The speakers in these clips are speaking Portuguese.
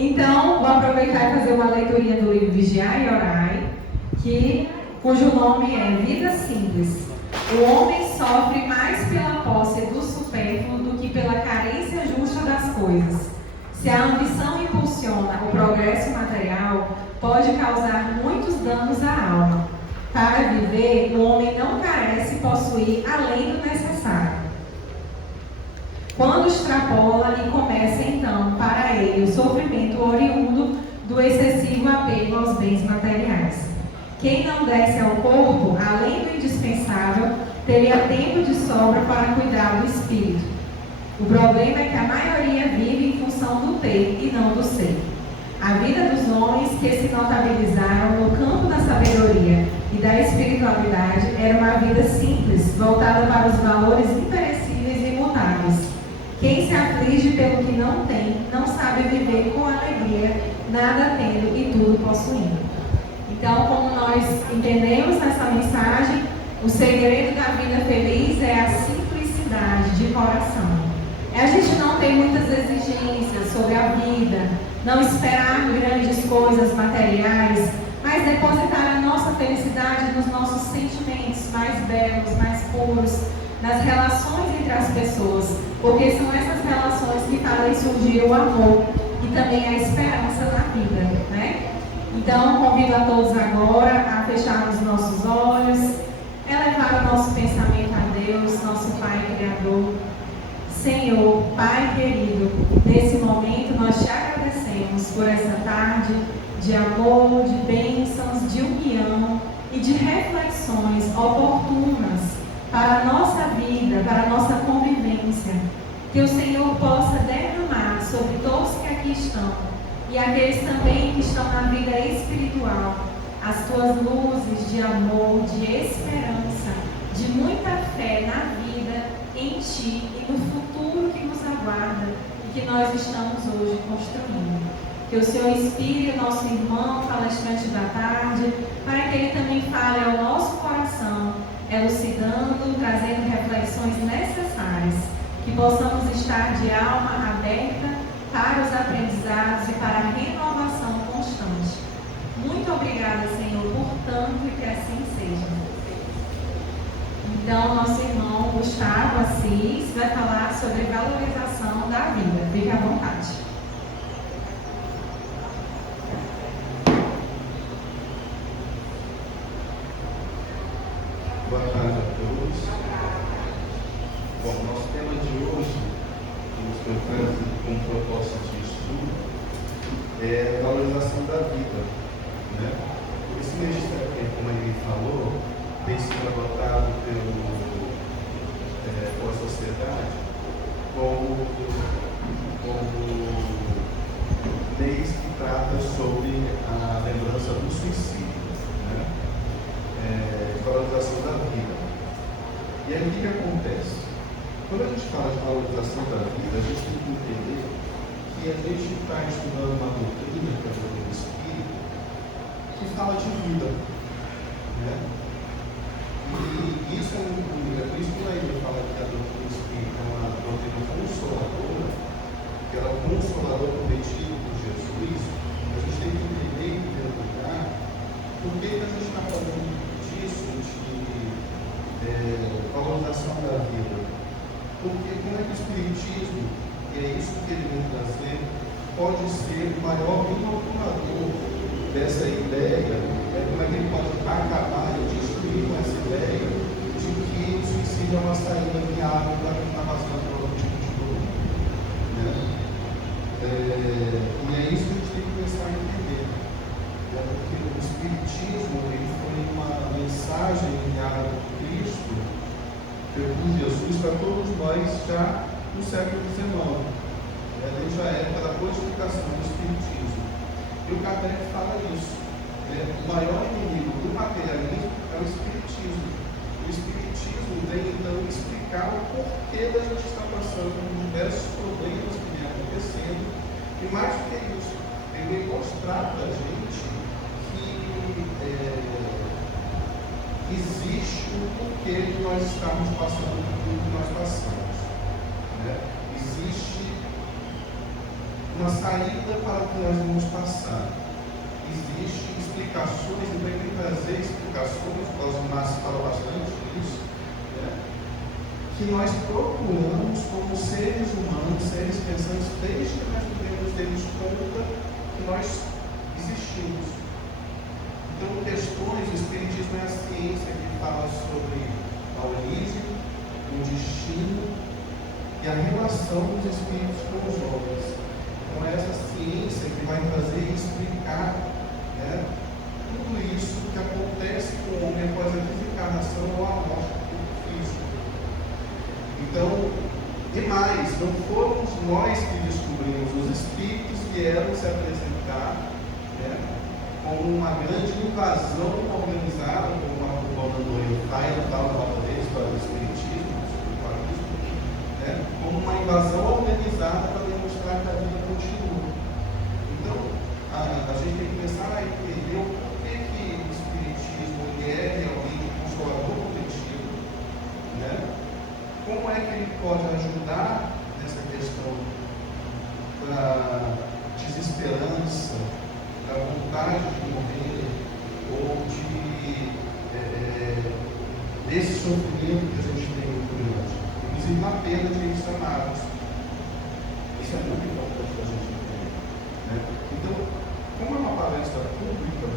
Então, vou aproveitar e fazer uma leiturinha do livro Vigiai e Orai, cujo nome é Vida Simples. O homem sofre mais pela posse do supérfluo do que pela carência justa das coisas. Se a ambição impulsiona o progresso material, pode causar muitos danos à alma. Para viver, o homem não carece possuir além do necessário. Quando extrapola e começa então para ele o sofrimento oriundo do excessivo apego aos bens materiais. Quem não desse ao corpo, além do indispensável, teria tempo de sobra para cuidar do espírito. O problema é que a maioria vive em função do ter e não do ser. A vida dos homens que se notabilizaram no campo da sabedoria e da espiritualidade era uma vida simples, voltada para os valores imperecíveis e imutáveis. Quem se aflige pelo que não tem, não sabe viver com alegria, nada tendo e tudo possuindo. Então, como nós entendemos nessa mensagem, o segredo da vida feliz é a simplicidade de coração. É a gente não ter muitas exigências sobre a vida, não esperar grandes coisas materiais, mas depositar a nossa felicidade nos nossos sentimentos mais belos, mais puros, nas relações entre as pessoas, porque são essas relações que fazem surgir o amor e também a esperança na vida, né? Então, convido a todos agora a fecharmos nossos olhos, elevar o nosso pensamento a Deus, nosso Pai Criador. Senhor, Pai querido, nesse momento nós te agradecemos por essa tarde de amor, de bênçãos, de união e de reflexões oportunas para a nossa vida, para a nossa convivência. Que o Senhor possa derramar sobre todos que aqui estão e aqueles também que estão na vida espiritual as tuas luzes de amor, de esperança, de muita fé na vida, em Ti e no futuro que nos aguarda e que nós estamos hoje construindo. Que o Senhor inspire o nosso irmão palestrante da tarde, para que ele também fale ao nosso coração, elucidando, trazendo reflexões necessárias, que possamos estar de alma aberta para os aprendizados e para a renovação constante. Muito obrigada, Senhor, por tanto e que assim seja. Então, nosso irmão Gustavo Assis vai falar sobre valorização da vida. Fique à vontade. Boa tarde a todos. Bom, nosso tema de hoje, que nos foi trazido como proposta de estudo, é a valorização da vida, né? Esse ministério, como ele falou, tem sido adotado pela sociedade como mês que trata sobre a lembrança do suicídio, né? Valorização da vida. E aí o que acontece? Quando a gente fala de valorização da vida, a gente tem que entender que a gente está estudando uma doutrina, que é a doutrina do Espírito, que fala de vida, né? E isso é por isso que a gente fala que a doutrina do Espírito é uma doutrina consoladora, que ela é consoladora prometido por Jesus. A gente tem que entender, em primeiro lugar, por que a gente está falando disso, de valorização da vida. Porque como é que o Espiritismo, e é isso que ele vem trazer, pode ser o maior inoculador dessa ideia, como é que ele pode acabar e destruir com essa ideia de que o suicídio é uma saída viável para quem está passando por algum tipo de dor, né? E é isso que a gente tem que começar a entender. Porque o Espiritismo ele foi uma mensagem enviada por Cristo, por Jesus, para todos nós já no século XIX, desde a época da codificação do Espiritismo. E o Kardec fala isso. O maior inimigo do materialismo é o Espiritismo. O Espiritismo vem então explicar o porquê da gente estar passando por diversos problemas que vem acontecendo, e mais do que isso, ele vem mostrar para a gente existe o porquê que nós estamos passando por tudo que nós passamos, né? Existe o uma saída para o que nós vamos passar. Existem explicações, e vai trazer explicações, o Márcio fala bastante disso, né? Que nós procuramos como seres humanos, seres pensantes, desde que nós devemos termos conta que nós existimos. Então, questões, o Espiritismo é a ciência que fala sobre a origem, o destino e a relação dos espíritos com os homens. Então, é essa ciência que vai trazer e explicar, né, tudo isso que acontece com o homem após a desencarnação ou a morte do corpo físico. Então, e mais, não fomos nós que descobrimos, os espíritos vieram se apresentar, né, como uma grande invasão organizada, como a Paulo faz no tal nota deles para o espiritismo, né, como uma invasão organizada para demonstrar que a vida continua. Então, a gente tem que pensar e entender o porquê que o espiritismo é realmente um consolador coletivo, né? Como é que ele pode ajudar nessa questão da desesperança, da vontade de morrer, ou desse sofrimento que a gente tem muito grande, inclusive na perda de entes amados. Isso é muito importante para a gente entender, né? Então, como é uma palestra pública,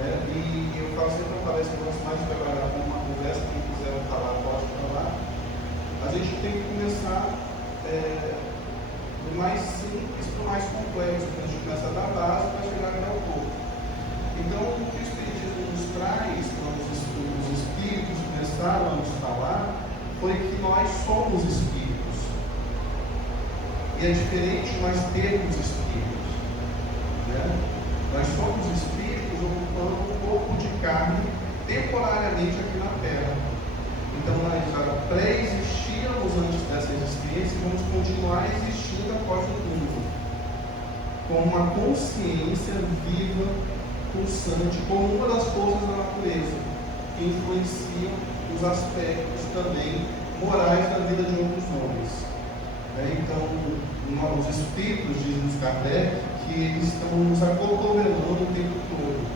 né, e eu faço sempre uma palestra, eu gosto mais de trabalhar com uma conversa, quem quiser falar pode falar, a gente tem que começar do mais simples para o mais complexo, a gente começa da base para chegar até o corpo. Então, o que o Espiritismo nos traz, quando os espíritos começaram a nos falar, foi que nós somos espíritos. E é diferente nós termos espíritos, né? Nós somos espíritos ocupando um corpo de carne temporariamente aqui na Terra. Então nós já pré-existíamos antes dessa existência e vamos continuar existindo após o túmulo, com uma consciência viva, pulsante, como uma das forças da natureza, que influenciam os aspectos também morais da vida de outros homens. Então, os espíritos, diz Kardec, que eles estão nos acotovelando o tempo todo.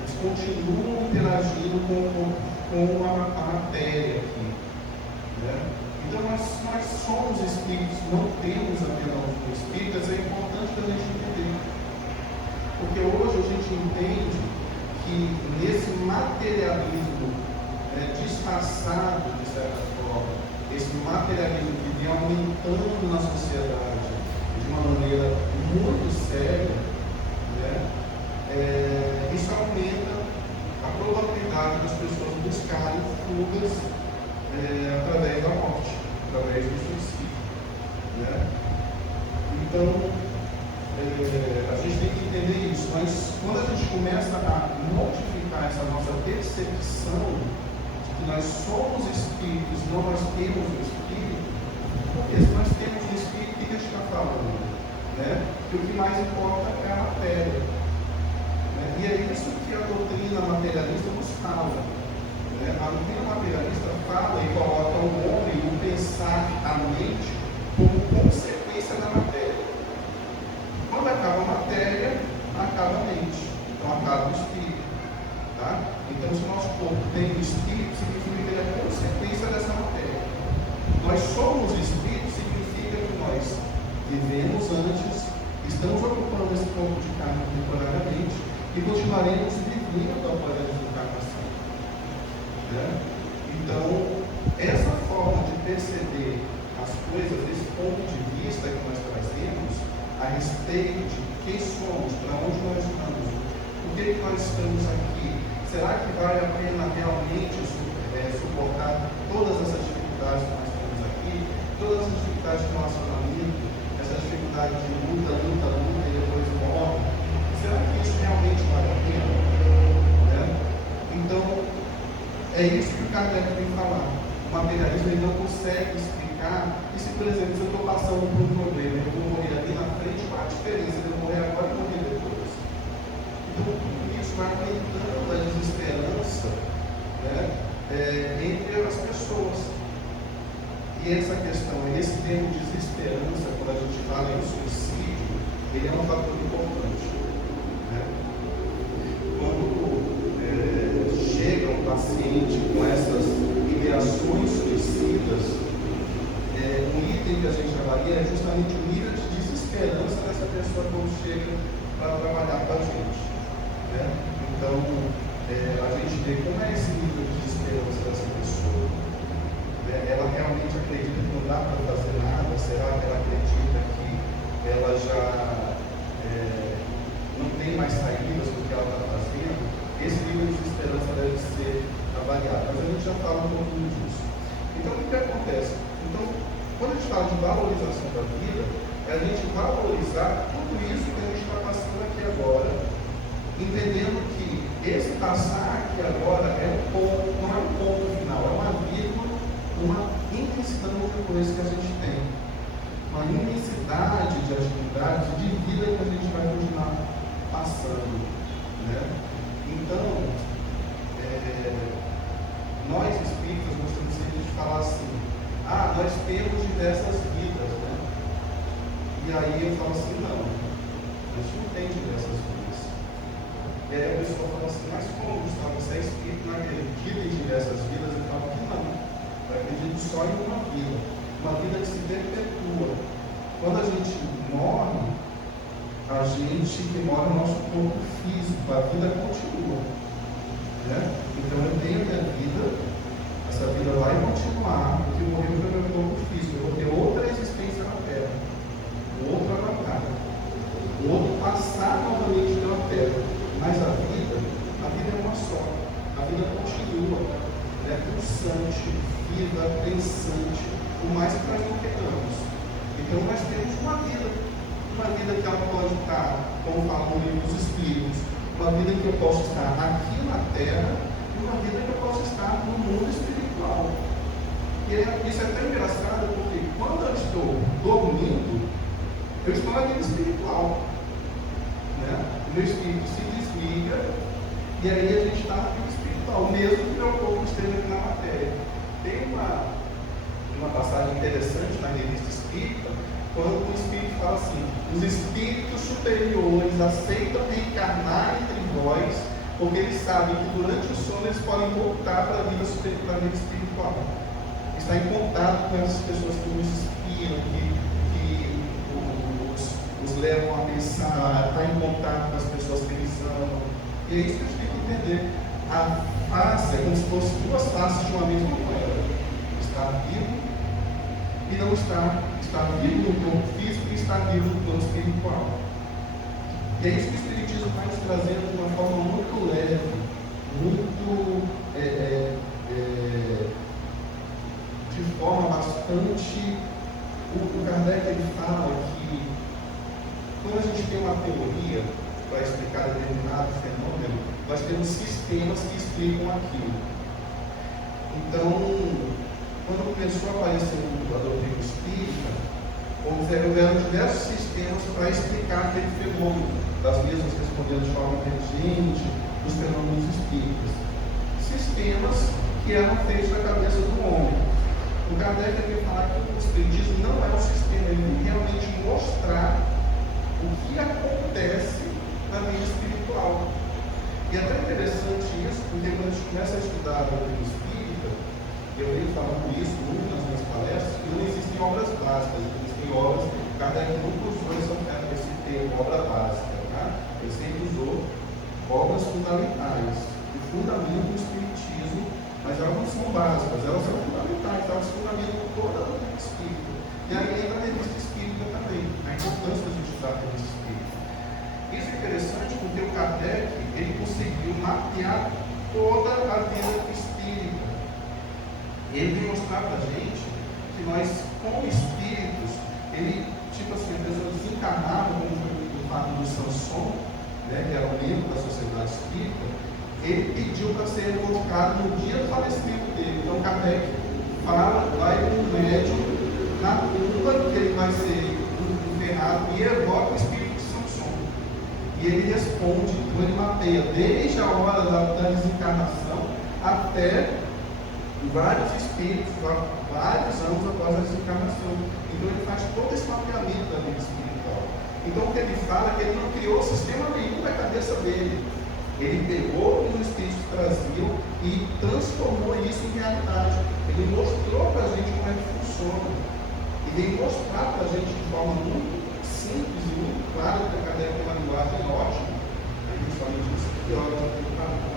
Eles continuam interagindo com a matéria aqui, né? Então, nós somos espíritos, não temos apenas um espírito. Isso é importante para a gente entender. Porque hoje a gente entende que nesse materialismo disfarçado, de certa forma, esse materialismo que vem aumentando na sociedade de uma maneira muito séria, né, isso aumenta a probabilidade das pessoas buscarem fugas através da morte, através do suicídio, né? Então, a gente tem que entender isso, mas quando a gente começa a modificar essa nossa percepção de que nós somos espíritos, não nós temos um espírito, porque se nós temos um espírito, o que a gente está falando? Né? Que o que mais importa é a matéria. Né? E é isso que a doutrina materialista nos fala. Né? A doutrina materialista fala e coloca o homem, o pensar, a mente, como consequência da matéria. Quando acaba a matéria, acaba a mente. Então acaba o espírito. Tá? Então, se o nosso corpo tem o espírito, significa que ele é consequência dessa matéria. Nós somos espíritos, significa que nós vivemos antes, estamos ocupando esse corpo de carne temporariamente e continuaremos vivendo após a desencarnação. Né? Então, essa forma de perceber as coisas, esse ponto de vista que nós trazemos a respeito de quem somos, para onde nós vamos, por que nós estamos aqui, será que vale a pena realmente suportar todas essas dificuldades que nós temos aqui, todas as dificuldades de relacionamento, essa dificuldade de luta e depois morre? Será que isso realmente vale a pena? Né? Então, é isso que o Kardec vem falar. O materialismo ele não consegue explicar que se, por exemplo, se eu estou passando por um problema, eu vou morrer ali na frente, qual a diferença de eu morrer agora e morrer depois? Então, isso vai aumentando a desesperança, né, entre as pessoas. E essa questão, esse termo desesperança, quando a gente fala em suicídio, ele é um fator importante. Né? Quando chega um paciente com essas ideações suicidas, um item que a gente avalia é justamente o nível de desesperança dessa pessoa quando chega para trabalhar com a gente. Né? Então, a gente vê como é esse nível de desesperança dessa pessoa. Ela realmente acredita que não dá para fazer nada? Será que ela acredita que ela já não tem mais saídas do que ela está fazendo? Esse nível de desesperança deve ser avaliado. Mas a gente já fala um pouquinho disso. Então, o que acontece? Então, quando a gente fala de valorização da vida, é a gente valorizar tudo isso que a gente está passando aqui agora, entendendo que esse passar aqui agora é um ponto, não é um ponto final, é uma vírgula, uma imensidão de coisas que a gente tem, uma imensidade de atividades, de vida que a gente vai continuar passando. Né? Então, nós espíritas gostamos sempre de falar assim: nós temos diversas vidas, né? E aí eu falo assim: não, a gente não tem diversas vidas. E aí a pessoa fala assim: mas como, Gustavo, você é espírito, não acredita em diversas vidas? Eu falo que não, eu acredito só em uma vida que se perpetua. Quando a gente morre, a gente que morre no nosso corpo físico, a vida continua. Né? Então eu tenho a minha vida, essa vida vai continuar, porque morreu para o meu corpo físico, eu vou ter outra existência na Terra, outro avatar, outro passar novamente pela Terra. Mas a vida é uma só, a vida continua, né? Pulsante, viva, pensante, por mais que nós não queiramos. Então nós temos uma vida que ela pode estar, como fala no livro dos Espíritos, uma vida que eu posso estar aqui na Terra e uma vida que eu posso estar no mundo espiritual. E isso é até engraçado, porque quando eu estou dormindo, eu estou na vida espiritual. Né? O meu espírito se desliga e aí a gente está na vida espiritual, mesmo que meu corpo esteja aqui na matéria. Tem uma passagem interessante na revista espírita, quando o espírito fala assim: os espíritos superiores aceitam reencarnar entre vós, porque eles sabem que durante o sono eles podem voltar para a vida espiritual. Está em contato com essas pessoas que nos inspiram, que os levam a pensar, está em contato com as pessoas que eles amam. E é isso que a gente tem que entender. A face é como se fossem duas faces de uma mesma moeda. Está vivo e não está vivo no corpo físico e está vivo no plano espiritual. E é isso que o Espiritismo vai nos trazendo de uma forma muito leve, de forma bastante. O Kardec ele fala que quando a gente tem uma teoria para explicar determinado fenômeno, nós temos sistemas que explicam aquilo. Então, quando começou a aparecer a doutrina espírita, houveram diversos sistemas para explicar aquele fenômeno, das mesmas respondendo de forma inteligente, dos fenômenos espíritas. Sistemas que eram feitos da cabeça do homem. O Kardec vai falar que o espiritismo não é um sistema, ele realmente mostrar o que acontece na vida espiritual. E é até interessante isso, porque quando a gente começa a estudar a doutrina espírita, eu venho falando isso muito nas minhas palestras, que não existem obras básicas, existem obras, Kardec nunca usou esse termo, obra básica, tá? Ele sempre usou obras fundamentais, que fundamentam o espiritismo, mas elas não são básicas, elas são fundamentais, elas fundamentam toda a doutrina espírita. E aí entra a revista espírita também, a importância da gente usar a revista espírita. Isso é interessante porque o Kardec, ele conseguiu mapear toda a vida espírita. Ele vem mostrar para a gente que nós, como espíritos, ele, tipo assim, a pessoa desencarnava, como foi o fato do Sanson, né, que era um membro da sociedade espírita, ele pediu para ser evocado no dia do falecimento dele. Então, Kardec vai com o médium na tumba que ele vai ser enterrado e evoca o espírito de Sanson. E ele responde, então ele mapeia desde a hora da desencarnação até vários espíritos, vários anos após a desencarnação. Então ele faz todo esse mapeamento da vida espiritual. Então o que ele fala que ele não criou sistema nenhum na cabeça dele. Ele pegou o que os espíritos traziam e transformou isso em realidade. Ele mostrou para a gente como é que funciona. E veio mostrar para a gente de forma muito simples e muito clara, que a Kardec tem uma linguagem ótima. A gente fala disso, que hora já tem que parar.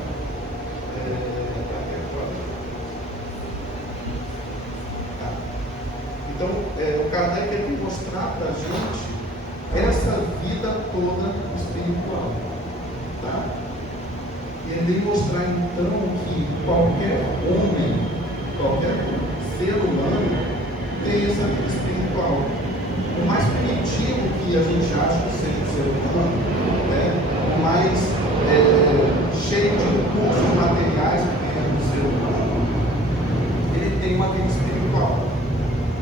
Então, o Kardec tem que mostrar para a gente essa vida toda espiritual. Tá? E ele mostrar então que qualquer homem, qualquer ser humano tem essa vida espiritual. O mais primitivo que a gente acha que seja o ser humano, né? O mais cheio de recursos materiais que tem o ser humano, ele tem uma vida espiritual.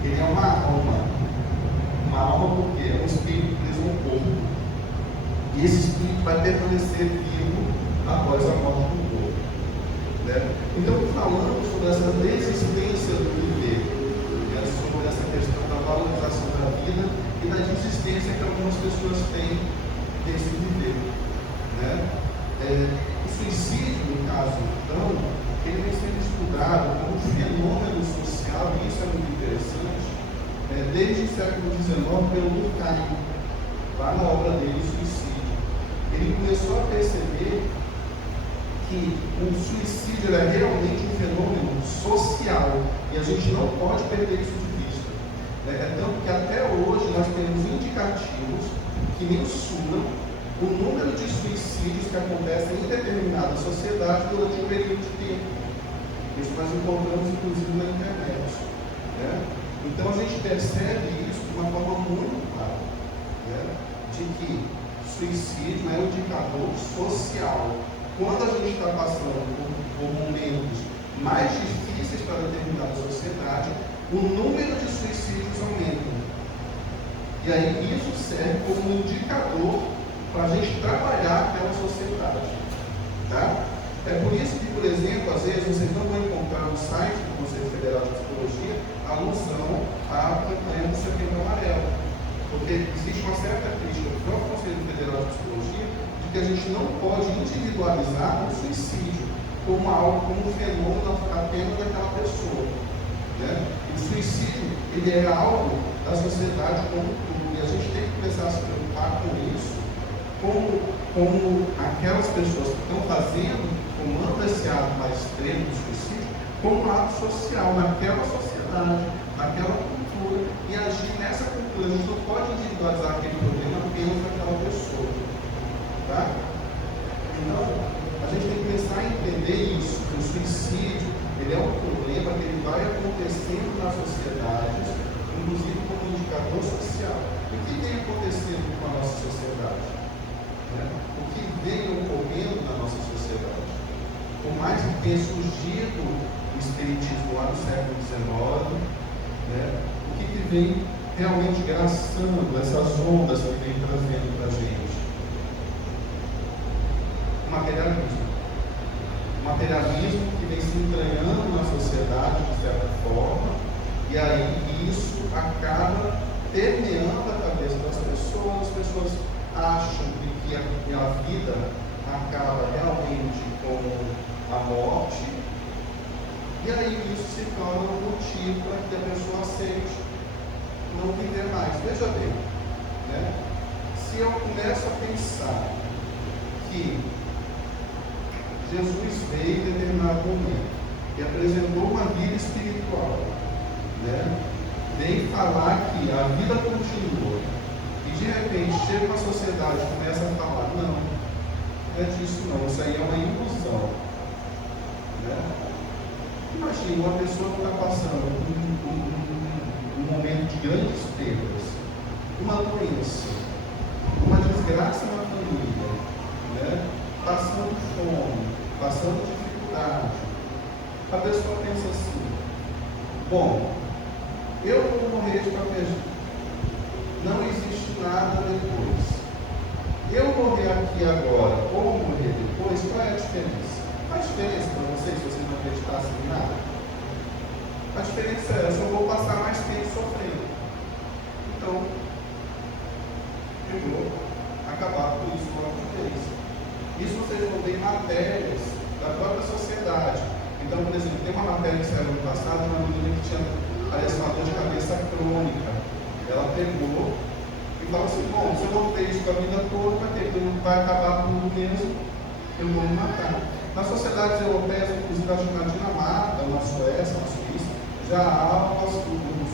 Ele é uma alma porque é um espírito preso a um corpo. E esse espírito vai permanecer vivo após a morte do corpo. Né? Então, falando sobre essa desistência do viver, né? Sobre essa questão da valorização da vida e da desistência que algumas pessoas têm desse viver. Né? O suicídio, no caso, então, ele vem sendo estudado como um fenômeno social, e isso é muito interessante, desde o século XIX, pelo Durkheim, lá na obra dele, O Suicídio. Ele começou a perceber que o suicídio era realmente um fenômeno social, e a gente não pode perder isso de vista. É tanto que até hoje nós temos indicativos que mensuram o número de suicídios que acontecem em determinada sociedade durante um período de tempo. Isso nós encontramos inclusive na internet. Né? Então a gente percebe isso de uma forma muito clara, né? De que suicídio é um indicador social. Quando a gente está passando por momentos mais difíceis para determinada sociedade, o número de suicídios aumenta. E aí isso serve como um indicador para a gente trabalhar aquela sociedade. Tá? É por isso que, por exemplo, às vezes vocês não vão encontrar no site do Conselho Federal de Psicologia alusão à campanha do Setembro Amarelo. Porque existe uma certa crítica do próprio Conselho Federal de Psicologia de que a gente não pode individualizar o suicídio como algo, como um fenômeno apenas daquela pessoa. Né? O suicídio, ele é algo da sociedade como um todo. E a gente tem que começar a se preocupar com isso, como aquelas pessoas que estão tomando esse ato mais extremo do suicídio, como um ato social, naquela sociedade, naquela cultura, e agir nessa cultura. A gente não pode individualizar aquele problema apenas daquela pessoa. Tá? Então, a gente tem que começar a entender isso, que o suicídio, ele é um problema que ele vai acontecendo nas sociedades, inclusive como indicador social. O que tem acontecido com a nossa sociedade? Né? O que vem ocorrendo na nossa sociedade? Por mais que tenha surgido o espiritismo lá no século XIX, né? O que vem realmente graçando essas ondas que vem trazendo para a gente? O materialismo. O materialismo que vem se entranhando na sociedade de certa forma, e aí isso acaba permeando a cabeça das pessoas. As pessoas acham que a vida acaba realmente com a morte, e aí isso se torna um motivo para que a pessoa aceite não viver mais. Veja bem, né? Se eu começo a pensar que Jesus veio em determinado momento e apresentou uma vida espiritual, né? Vem falar que a vida continua, e de repente chega uma sociedade e começa a falar, não é disso não, isso aí é uma ilusão. Né? Imagina uma pessoa que está passando um momento de grandes perdas, uma doença, uma desgraça na família, né? Passando fome, passando dificuldade. A pessoa pensa assim, bom, eu vou morrer de qualquer jeito, não existe nada depois. Eu morrer aqui agora ou morrer depois, qual é a diferença? A diferença para vocês, se vocês não acreditassem em nada, a diferença é, eu só vou passar mais tempo sofrendo. Então, de novo, acabar com isso logo de vez. Isso vocês vão ver em matérias da própria sociedade. Então, por exemplo, tem uma matéria que saiu ano passado, uma menina que tinha, parece, uma dor de cabeça crônica. Ela pegou e falou assim: bom, se eu não ter isso a vida toda, vai acabar tudo mesmo, eu vou me matar. Nas sociedades europeias, inclusive acho que na Dinamarca, na Suécia, na Suíça, já há o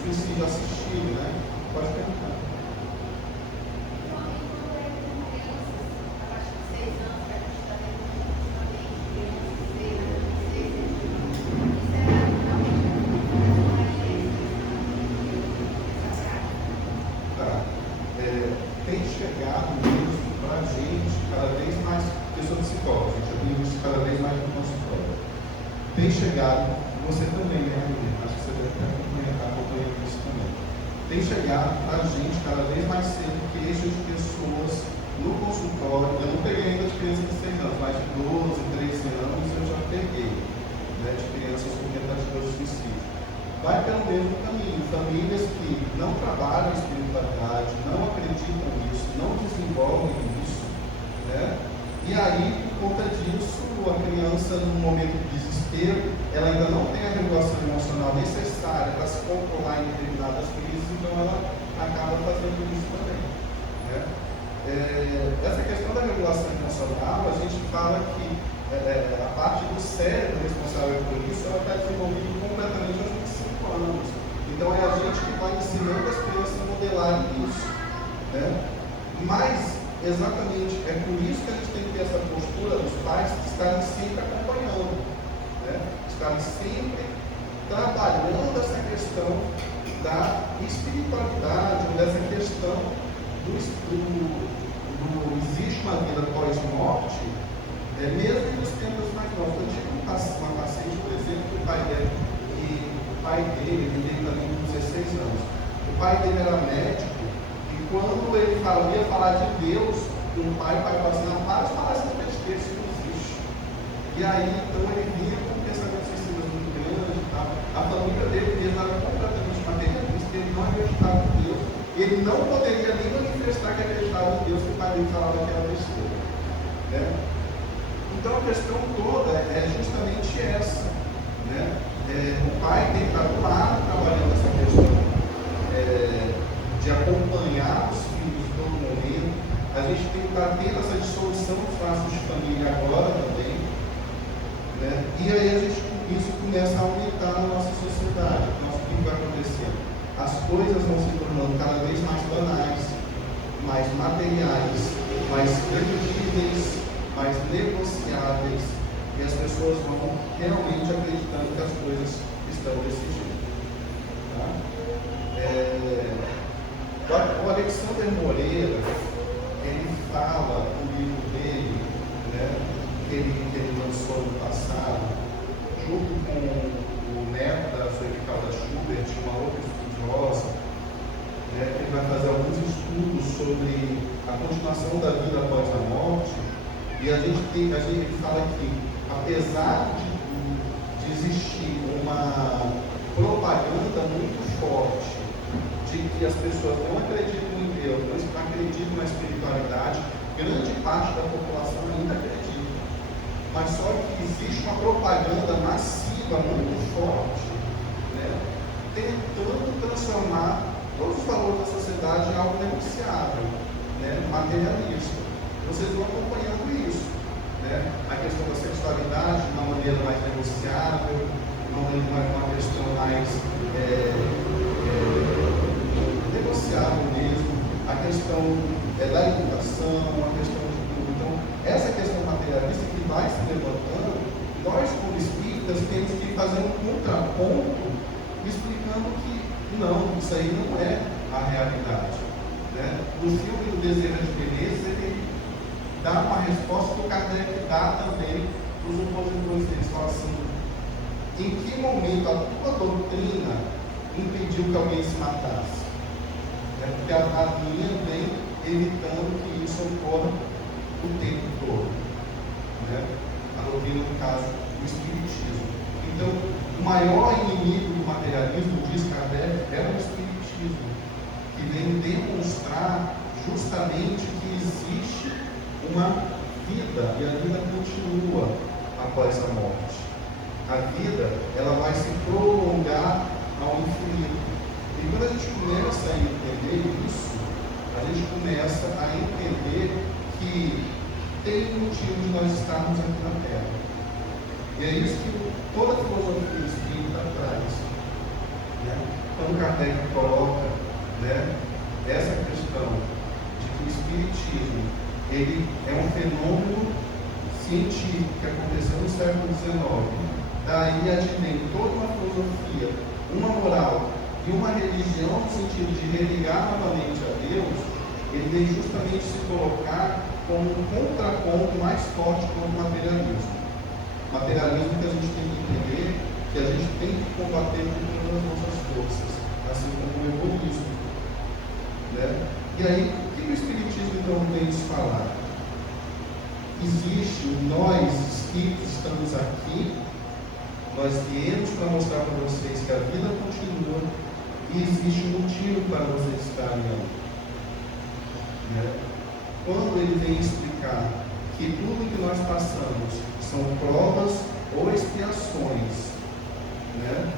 suicídio assistido, né? Pode perguntar. Tem chegado mesmo para a gente cada vez mais, eu sou psicólogo, gente, eu vi isso cada vez mais no consultório. Tem chegado, você também, né, Aline? Acho que você deve estar acompanhando isso também. Tem chegado para a gente cada vez mais cedo queixas de pessoas no consultório. Eu não peguei ainda de crianças de 6 anos, mas de 12, 13 anos eu já peguei, né, de crianças com tentativas de suicídio. Vai pelo mesmo caminho. Famílias que não trabalham a espiritualidade, não acreditam nisso, não desenvolvem isso, né? E aí, por conta disso, a criança, num momento de desespero, ela ainda não tem a regulação emocional necessária para se controlar em determinadas crises, então ela acaba fazendo isso também, né? Essa questão da regulação emocional, a gente fala que a parte do cérebro responsável por isso, ela está desenvolvida completamente aos 25 anos. Então é a gente que vai ensinando as crianças a modelarem isso, né? Mas, exatamente, é por isso que a gente tem que ter essa postura dos pais de estarem sempre acompanhando, né? Estarem sempre trabalhando essa questão da espiritualidade, dessa questão existe uma vida pós-morte, mesmo nos tempos mais novos. Eu tive uma paciente, por exemplo, que o pai dele, ele tem também 16 anos. O pai dele era médico, e quando ele ia falar de Deus, o pai falava assim: não, para de falar essas besteiras, isso não existe. E aí, então, ele vinha com pensamentos suicidas muito grandes e tal. A família dele mesmo era completamente materialista, ele não acreditava em Deus, ele não poderia nem manifestar que acreditava em Deus, porque o pai dele falava que era besteira, né? Então, a questão toda é justamente essa, né? O pai tem que estar do lado trabalhando essa questão de acompanhar os filhos em todo momento. A gente tem que estar tendo essa dissolução dos laços de família agora também, né? E aí isso começa a aumentar na nossa sociedade. Então, o que vai acontecendo? As coisas vão se tornando cada vez mais banais, mais materiais, mais tangíveis, mais negociáveis, e as pessoas vão realmente acreditando que as coisas estão desse jeito. Tá? O Alexander Moreira, ele fala no livro dele, né, que ele lançou no passado, junto com o neto da Zoe Schubert, uma outra estudiosa, né, que ele vai fazer alguns estudos sobre a continuação da vida após a morte. E ele fala que, apesar de existir uma propaganda muito forte de que as pessoas não acreditam em Deus, não acreditam na espiritualidade, grande parte da população ainda acredita. Mas só que existe uma propaganda massiva, muito forte, né, tentando transformar todos os valores da sociedade em algo negociável, né, materialista. Vocês vão acompanhando isso, né? A questão da sexualidade de uma maneira mais negociável, uma questão mais negociável mesmo, a questão da educação, a questão de tudo. Então, essa questão materialista que vai se levantando, nós como espíritas temos que fazer um contraponto explicando que não, isso aí não é a realidade, né? O filme do Desejo de Beleza, ele dá uma resposta que o Kardec dá também para os opositores deles. Fala assim: em que momento a tua doutrina impediu que alguém se matasse? Porque a minha vem evitando que isso ocorra o tempo todo, né? A doutrina, no caso, o Espiritismo. Então, o maior inimigo do materialismo, diz Kardec, era o Espiritismo, que vem demonstrar justamente que existe uma vida e a vida continua após a morte. A vida, ela vai se prolongar ao infinito. E quando a gente começa a entender isso, a gente começa a entender que tem um motivo de nós estarmos aqui na Terra. E é isso que toda a filosofia espírita traz. Né? Então Kardec coloca, né, essa questão de que o Espiritismo ele é um fenômeno científico que aconteceu no século XIX. Daí advém toda uma filosofia, uma moral e uma religião no sentido de religar novamente a Deus. Ele vem justamente se colocar como um contraponto mais forte contra o materialismo. Materialismo que a gente tem que entender que a gente tem que combater com todas as nossas forças, assim como o egoísmo. Né? E aí, o que o Espiritismo então vem nos falar? Existe, nós espíritos estamos aqui, nós viemos para mostrar para vocês que a vida continua e existe um motivo para vocês estarem ali. Né? Quando ele vem explicar que tudo que nós passamos são provas ou expiações, né?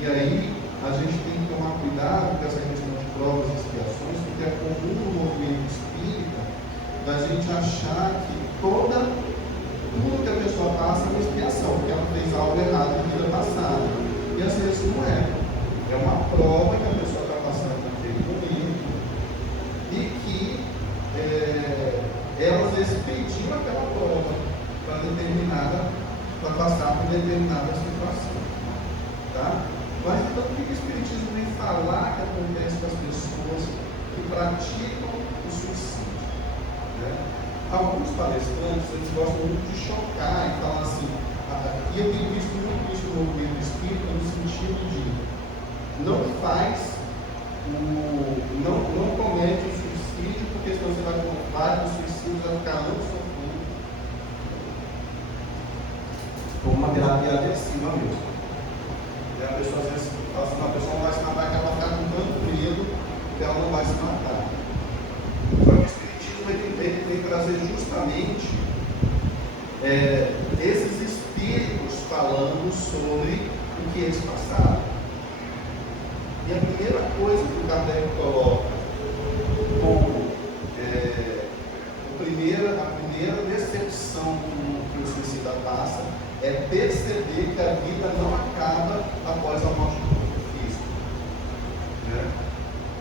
E aí a gente tem que tomar cuidado com essa questão de provas e expiações, porque é comum no movimento espírita da gente achar que tudo que a pessoa passa é uma expiação, porque ela fez algo errado na vida passada. E às vezes não é. É uma prova que a pessoa está passando naquele momento e que ela às vezes pediu aquela prova para passar por determinada situação. Tá? Mas então o que o Espiritismo vem falar que acontece com as pessoas que praticam o suicídio? Né? Alguns palestrantes eles gostam muito de chocar e falar assim, e eu tenho visto muito isso no movimento espírita, no sentido de não comete o suicídio, porque senão você vai comprar o suicídio, vai ficar não sofrendo. Ou uma terapia aversiva mesmo. E a pessoa às vezes fala assim, a pessoa não vai se matar, que ela vai ficar com tanto medo que ela não vai se matar. Só que o Espiritismo ele tem que trazer justamente esses espíritos falando sobre o que eles passaram. E a primeira coisa que o Kardec coloca como a primeira decepção que o suicida passa é perceber que a vida não acaba após a morte do corpo físico. Né?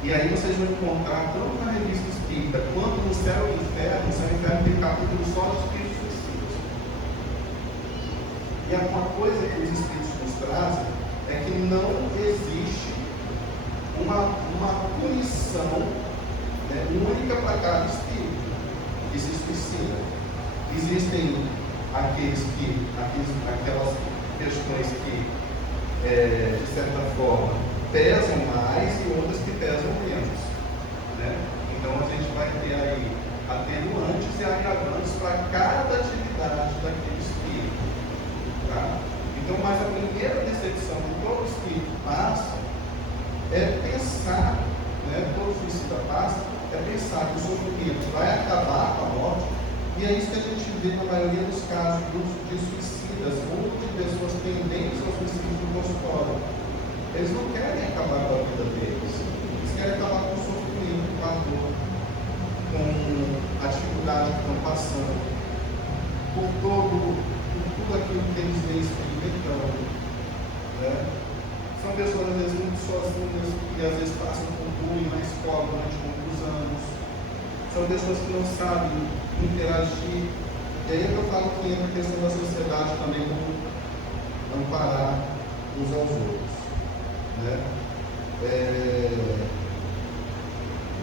E aí vocês vão encontrar tanto na revista espírita quanto no Céu e Inferno. No Céu e Inferno tem capítulo só de espíritos suicidas. E uma coisa que os espíritos nos trazem é que não existe uma punição, né, única para cada espírito que se suicida. Existem aquelas questões que, de certa forma, pesam mais e outras que pesam menos. Né? Então a gente vai ter aí atenuantes e agravantes para cada atividade daquele espírito. Tá? Então, mas a primeira decepção que todo espírito passa é pensar, né, todo suicida passa, é pensar que o sofrimento vai acabar com a morte, e é isso que a gente vê na maioria dos casos de suicidas ou de pessoas tendentes ao suicídio do consultório. Eles não querem acabar com a vida deles, eles querem acabar com o sofrimento, com a dor, com a dificuldade que estão passando, por tudo aquilo que eles vêm experimentando. Né? São pessoas às vezes muito sozinhas, que às vezes passam por bullying na escola durante muitos anos. São pessoas que não sabem interagir. E aí é que eu falo que entra a questão da sociedade também, como amparar uns aos outros. Né?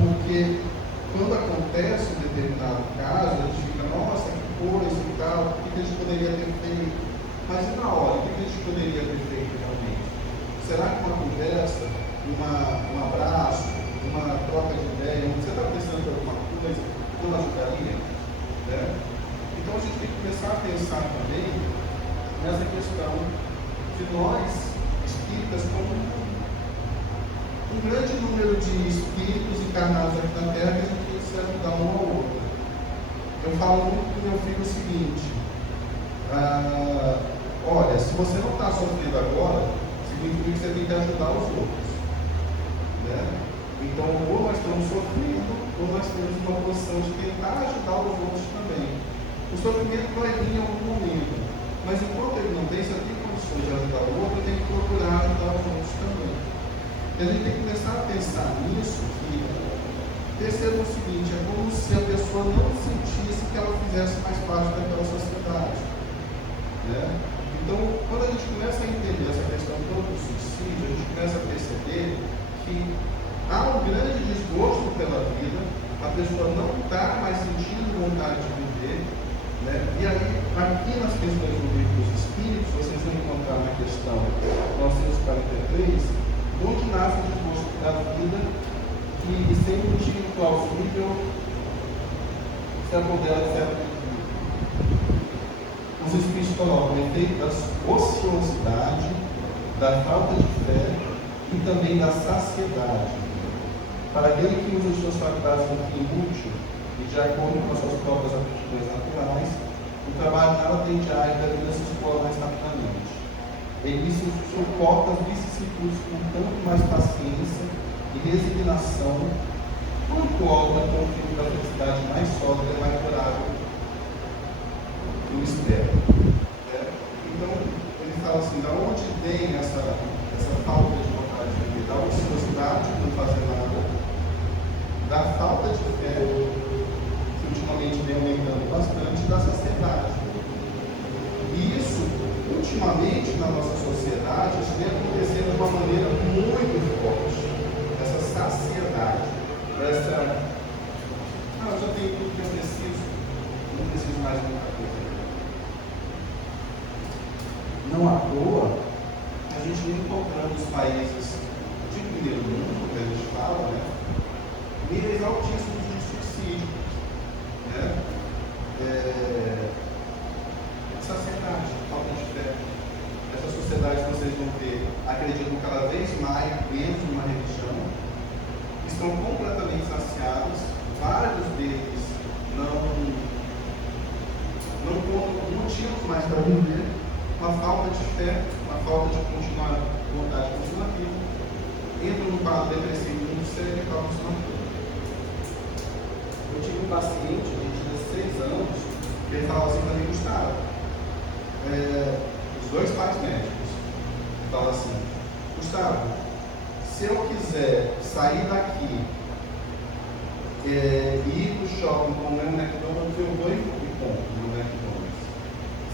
Porque quando acontece um determinado caso, a gente fica, nossa, que coisa e tal, o que a gente poderia ter feito? Mas e na hora, o que a gente poderia ter feito realmente? Será que uma conversa, um abraço, uma troca de ideia, você está pensando em alguma coisa, não ajudaria? Né? Então a gente tem que começar a pensar também nessa questão de nós, espíritas, como um grande número de espíritos encarnados aqui na Terra, que a gente tem ajudar um ao outro. Eu falo muito para o meu filho o seguinte: olha, se você não está sofrendo agora, significa que você tem que ajudar os outros. Né? Então, ou nós estamos sofrendo, ou nós temos uma posição de tentar ajudar os outros também. O sofrimento vai vir em algum momento, mas enquanto ele não vem, se eu tenho condições de ajudar o outro, eu tenho que procurar ajudar os outros também. E a gente tem que começar a pensar nisso, que perceba o seguinte: é como se a pessoa não sentisse que ela fizesse mais parte daquela sociedade. Né? Então, quando a gente começa a entender essa questão toda do suicídio, a gente começa a perceber que há um grande desgosto pela vida, a pessoa não está mais sentindo vontade de viver, né? E aí, aqui nas questões do livro dos Espíritos, vocês vão encontrar na questão 943, onde nasce o desgosto pela vida, que sem motivo plausível se apodera de certo. Os Espíritos colocam o efeito da ociosidade, da falta de fé e também da saciedade. Para aquele que usa as suas faculdades no fim útil e de acordo com as suas próprias aptidões naturais, o trabalho nada tende a e a vida se escola mais rapidamente. Ele suporta as vicissitudes com tanto mais paciência e resignação, quanto alta com o fim da felicidade mais sólida e mais durável do espero. Então, ele fala assim: da onde vem essa falta de vontade de viver? Da ociosidade, não fazer nada, da falta de fé, que ultimamente vem aumentando bastante, da saciedade. E isso, ultimamente, na nossa sociedade, isso vem acontecendo de uma maneira muito forte. Essa saciedade, essa... eu já tenho tudo que eu preciso, não preciso mais de muita coisa. Não à toa, a gente vem encontrando os países de primeiro mundo, que a gente fala, né? Níveis altíssimos de suicídio, né? Saciedade, falta de fé. Essa sociedade que vocês vão ver, acreditam cada vez mais menos numa religião, estão completamente saciados, vários deles não encontram motivos mais para viver, uma falta de fé, uma falta de continuar, vontade de continuar vivo, entram no quadro depressivo muito sério e acabam se matando. Eu tive um paciente de 16 anos, que ele falava assim para mim: Gustavo, os dois pais médicos falam assim: Gustavo, se eu quiser sair daqui e ir para o shopping comer um McDonald's, eu vou e compro no McDonald's.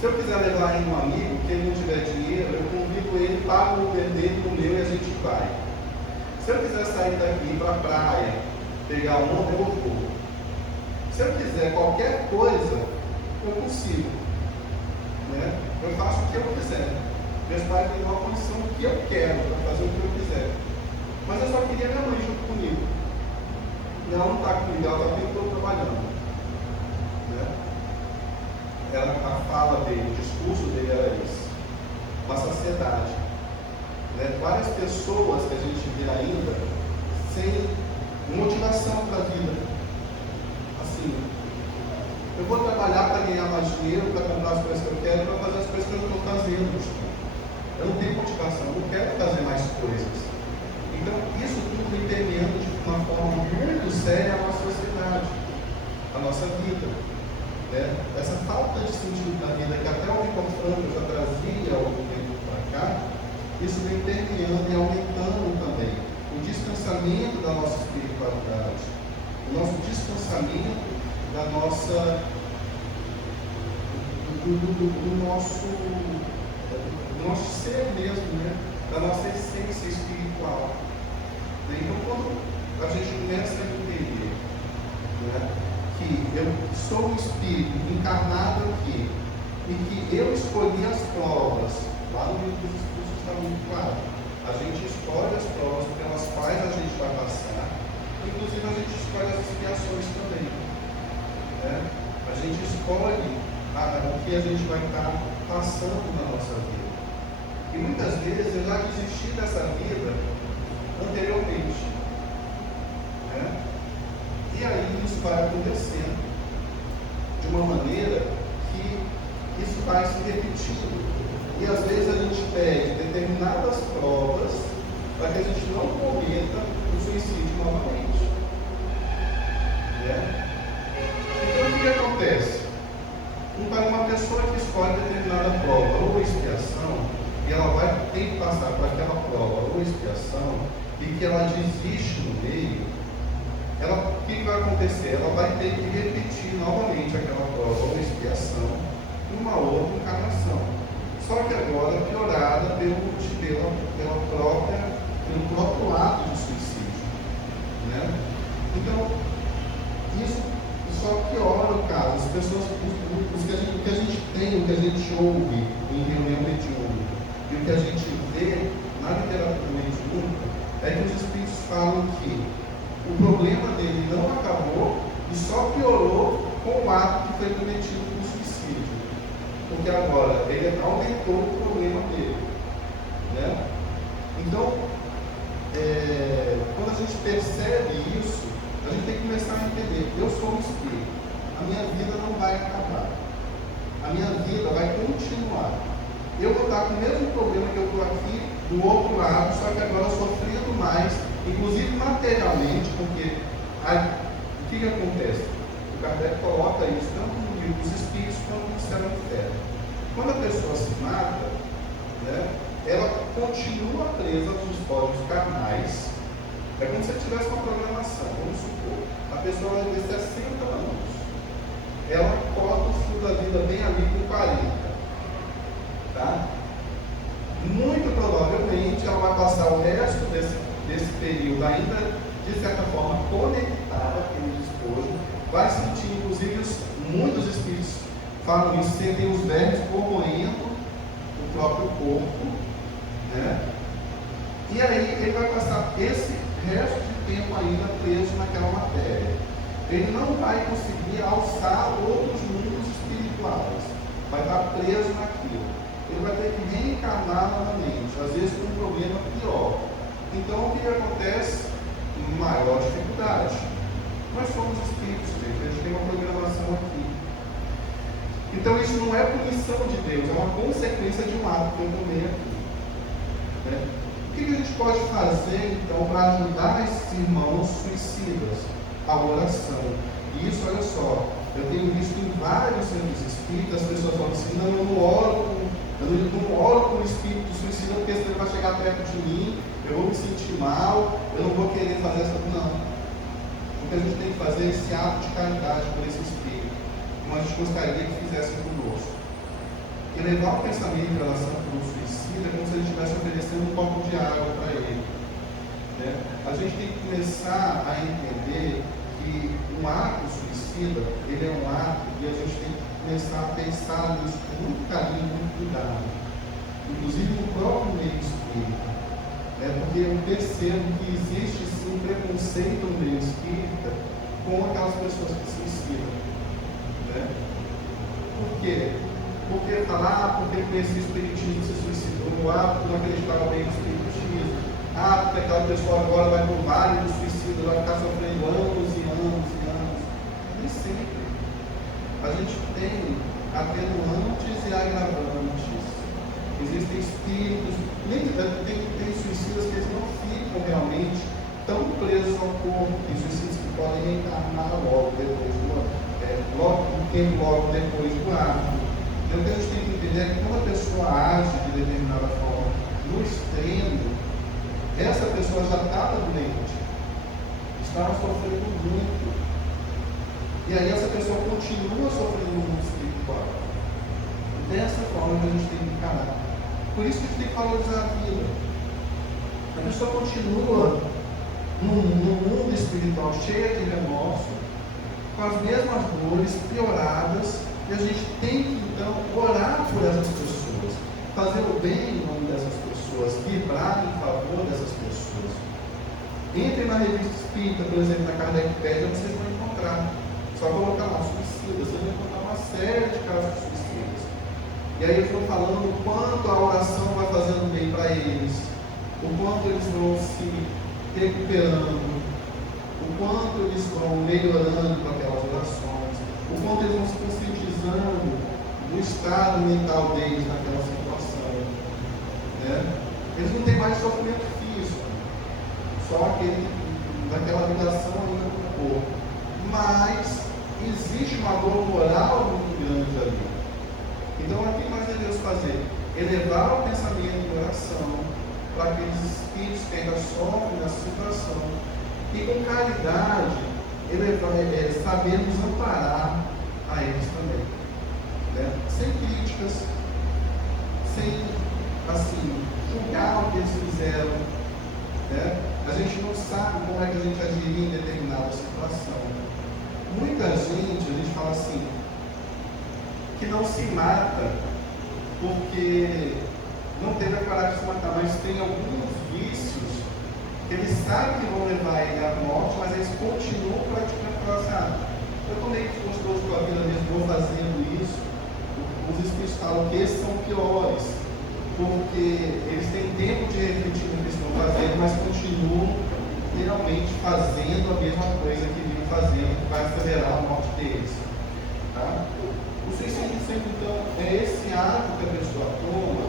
Se eu quiser levar um amigo, que ele não tiver dinheiro, eu convido ele, pago o Uber dele no meu e a gente vai. Se eu quiser sair daqui, ir para a praia, pegar onda, eu vou. Se eu quiser qualquer coisa, eu consigo. Né? Eu faço o que eu quiser. Meus pais me dão a condição que eu quero para fazer o que eu quiser. Mas eu só queria minha mãe junto comigo. E ela não está comigo, ela está o tempo todo trabalhando. Né? A fala dele, o discurso dele era isso. Uma saciedade. Né? Várias pessoas que a gente vê ainda sem motivação para a vida. Assim, eu vou trabalhar para ganhar mais dinheiro, para comprar as coisas que eu quero, para fazer as coisas que eu não estou fazendo. Eu não tenho motivação, eu não quero fazer mais coisas. Então, isso tudo vem permeando de uma forma muito séria a nossa sociedade, a nossa vida. Né? Essa falta de sentido da vida, que até o Victor Frankl já trazia algum tempo para cá, isso vem permeando e aumentando também o distanciamento da nossa espiritualidade, o nosso distanciamento da nossa, do nosso ser mesmo, né? Da nossa essência espiritual. Então, quando a gente começa a entender, né, que eu sou um espírito encarnado aqui e que eu escolhi as provas, lá no livro dos Espíritos está muito claro, a gente escolhe as provas pelas quais a gente vai passar, inclusive a gente escolhe as expiações também. Né? A gente escolhe o que a gente vai estar passando na nossa vida. E muitas vezes eu já desisti dessa vida anteriormente. Né? E aí isso vai acontecendo de uma maneira que isso vai se repetindo. E às vezes a gente pede determinadas provas para que a gente não cometa o suicídio novamente. Então o que acontece? Para uma pessoa que escolhe determinada prova ou expiação, e ela vai ter que passar por aquela prova ou expiação, e que ela desiste no meio, o que vai acontecer? Ela vai ter que repetir novamente aquela prova ou expiação numa outra encarnação. Só que agora piorada pelo próprio ato de suicídio. Então, isso só piora o caso. As pessoas, o que a gente tem, o que a gente ouve em reunião mediúnica e o que a gente vê na literatura mediúnica é que os espíritos falam que o problema dele não acabou e só piorou com o ato que foi cometido com o suicídio. Porque agora ele aumentou o problema dele. Então, quando a gente percebe isso, a gente tem que começar a entender: eu sou um espírito, a minha vida não vai acabar, a minha vida vai continuar. Eu vou estar com o mesmo problema que eu estou aqui do outro lado, só que agora sofrendo mais, inclusive materialmente, porque o que acontece? O Kardec coloca isso tanto no livro dos Espíritos quanto no Céu e no Inferno. Quando a pessoa se mata, ela continua presa aos códigos carnais. É como se tivesse uma programação. Vamos supor, a pessoa vai ter 60 anos. Ela corta o fio da vida bem ali com 40. Tá? Muito provavelmente ela vai passar o resto desse período ainda, de certa forma, conectada com o esposo. Vai sentir, inclusive, muitos espíritos falam isso, sentem os vermes corroendo o próprio corpo. E aí ele vai passar esse resto de tempo ainda preso naquela matéria. Ele não vai conseguir alçar outros mundos espirituais, vai estar preso naquilo. Ele vai ter que reencarnar novamente, às vezes com um problema pior. Então o que acontece? Maior dificuldade. Nós somos espíritos, gente, a gente tem uma programação aqui. Então isso não é punição de Deus, é uma consequência de um ato que eu tomei aqui. O que a gente pode fazer então para ajudar esses irmãos suicidas? A oração. E isso, olha só, eu tenho visto em vários centros espíritas as pessoas falam assim: não, eu não oro com o espírito suicida porque senão ele vai chegar perto de mim, eu vou me sentir mal, eu não vou querer fazer essa. Não. O que a gente tem que fazer é esse ato de caridade por esse espírito, como a gente gostaria que fizesse conosco. E levar o pensamento em relação ao suicida é como se ele estivesse oferecendo um copo de água para ele. A gente tem que começar a entender que um ato suicida, ele é um ato e a gente tem que começar a pensar nisso com muito carinho, muito cuidado. Inclusive no próprio meio espírita. Porque eu percebo que existe sim um preconceito no meio espírita com aquelas pessoas que se suicidam. Por quê? Porque falar, porque conheci o espiritismo se suicidou, porque não acreditava bem no espiritismo, porque aquela pessoa agora vai para o vale do suicídio, vai ficar sofrendo anos e anos e anos. Nem sempre. A gente tem atenuantes e agravantes. Existem espíritos, tem suicidas que eles não ficam realmente tão presos ao corpo, tem suicidas que podem reencarnar logo depois depois do ato. Então o que a gente tem que entender é que quando a pessoa age de determinada forma no extremo, essa pessoa já estava doente, estava sofrendo muito. E aí essa pessoa continua sofrendo no mundo espiritual. Dessa forma que a gente tem que encarar. Por isso que a gente tem que valorizar a vida. A pessoa continua no mundo espiritual cheia de remorso, com as mesmas dores pioradas, e a gente tem que então orar por essas pessoas, fazer o bem em nome dessas pessoas, vibrar em favor dessas pessoas. Entrem na revista espírita, por exemplo, na Kardecpédia, vocês vão encontrar. Só colocar lá suicidas, vocês vão encontrar uma série de casos de suicidas. E aí eles vão falando o quanto a oração vai fazendo bem para eles, o quanto eles vão se recuperando, o quanto eles vão vão melhorando com aquelas orações, o quanto eles vão se conscientizando do estado mental deles naquela situação. Né? Eles não têm mais sofrimento físico, só daquela ligação ainda com o corpo. Mas existe uma dor moral muito grande ali. Então, o que nós devemos fazer? Elevar o pensamento de oração para aqueles espíritos que ainda sofrem nessa situação e, com caridade, sabermos amparar a eles também. Né? Sem críticas, sem julgar o que eles fizeram. Né? A gente não sabe como é que a gente agiria em determinada situação. Muita gente, a gente fala assim, que não se mata porque não teve a coragem de se matar, mas tem alguns vícios que eles sabem que vão levar ele à morte, mas eles continuam praticando. Eu estou meio desgostoso com a vida mesmo, vou fazendo isso. Os espíritos falam que esses são piores, porque eles têm tempo de refletir no que estão fazendo, mas continuam realmente fazendo a mesma coisa que vinham fazendo, que vai acelerar a morte deles. Tá? O suicídio sempre, então, é esse ato que a pessoa toma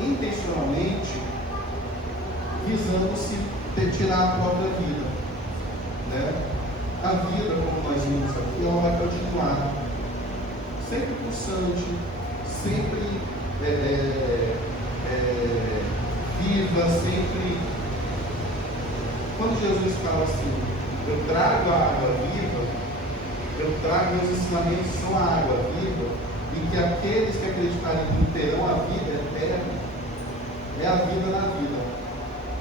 intencionalmente, visando-se tirar a própria vida. Né? A vida, como nós vimos aqui, ela vai continuar sempre pulsante, sempre viva, sempre. Quando Jesus fala assim, eu trago a água viva, eu trago meus ensinamentos, são a água viva, e que aqueles que acreditarem em mim terão a vida eterna, é a vida na vida.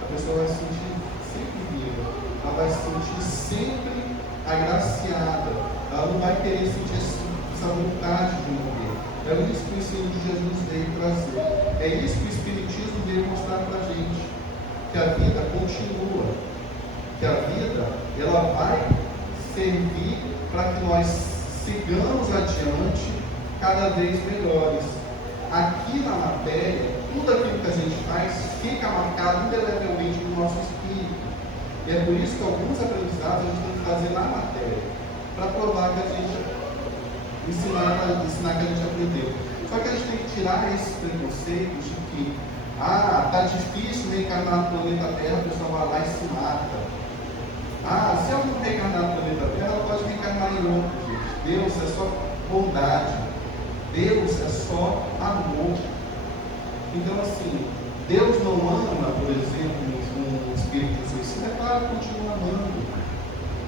A pessoa vai se sentir sempre viva, ela vai se sentir sempre agraciada, ela não vai querer sentir essa vontade de morrer. É isso que o ensino de Jesus veio trazer. É isso que o Espiritismo veio mostrar para a gente, que a vida continua, que a vida ela vai servir para que nós sigamos adiante cada vez melhores. Aqui na matéria, tudo aquilo que a gente faz fica marcado indelevelmente no nosso espírito. E é por isso que alguns aprendizados a gente tem que fazer na matéria, para provar que a gente ensinar que a gente aprendeu. Só que a gente tem que tirar esses preconceitos de que está difícil reencarnar no planeta Terra, a pessoa vai lá e se mata. Se ela não reencarnar no planeta Terra, ela pode reencarnar em outro, gente. Deus é só bondade. Deus é só amor. Então, assim, Deus não ama, por exemplo, um espírito suicida. É claro que continua amando.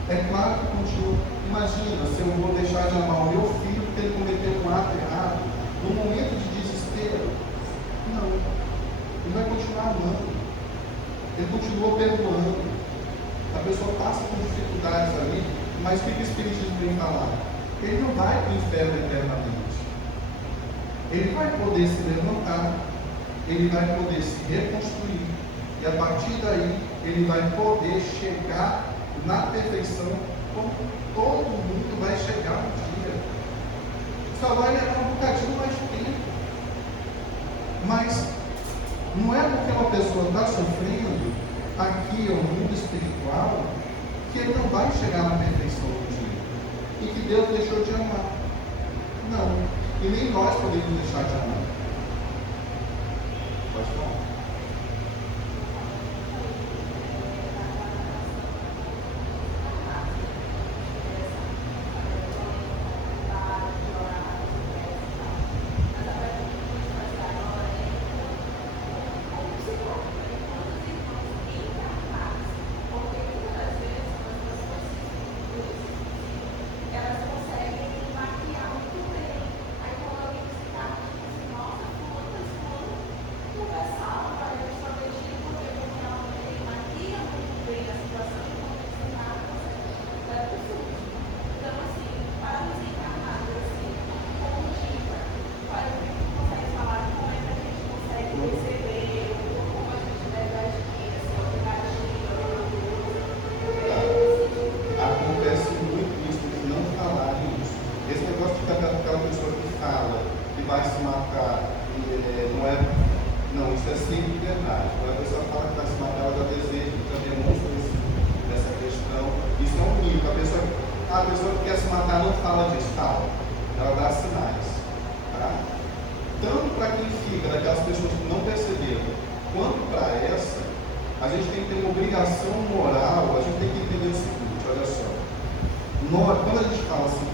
É claro que continua. Imagina, se eu vou deixar de amar o meu filho porque ele cometeu um ato errado, num momento de desespero. Não. Ele vai continuar amando. Ele continua perdoando. A pessoa passa por dificuldades ali, mas o que o Espiritismo vem falar? Ele não vai para o inferno eternamente. Ele vai poder se levantar, ele vai poder se reconstruir, e a partir daí, ele vai poder chegar na perfeição, como todo mundo vai chegar um dia. Só vai levar um bocadinho mais de tempo. Mas não é porque uma pessoa está sofrendo aqui no mundo espiritual que ele não vai chegar na perfeição um dia. E que Deus deixou de amar. Não. E nem nós podemos deixar de amar. Pode falar. Conversar bíblico, a pessoa que quer se matar não fala disso, fala. Ela dá sinais. Tá? Tanto para quem fica, daquelas pessoas que não perceberam, quanto para essa, a gente tem que ter uma obrigação moral, a gente tem que entender o seguinte, olha só. Quando a gente fala assim,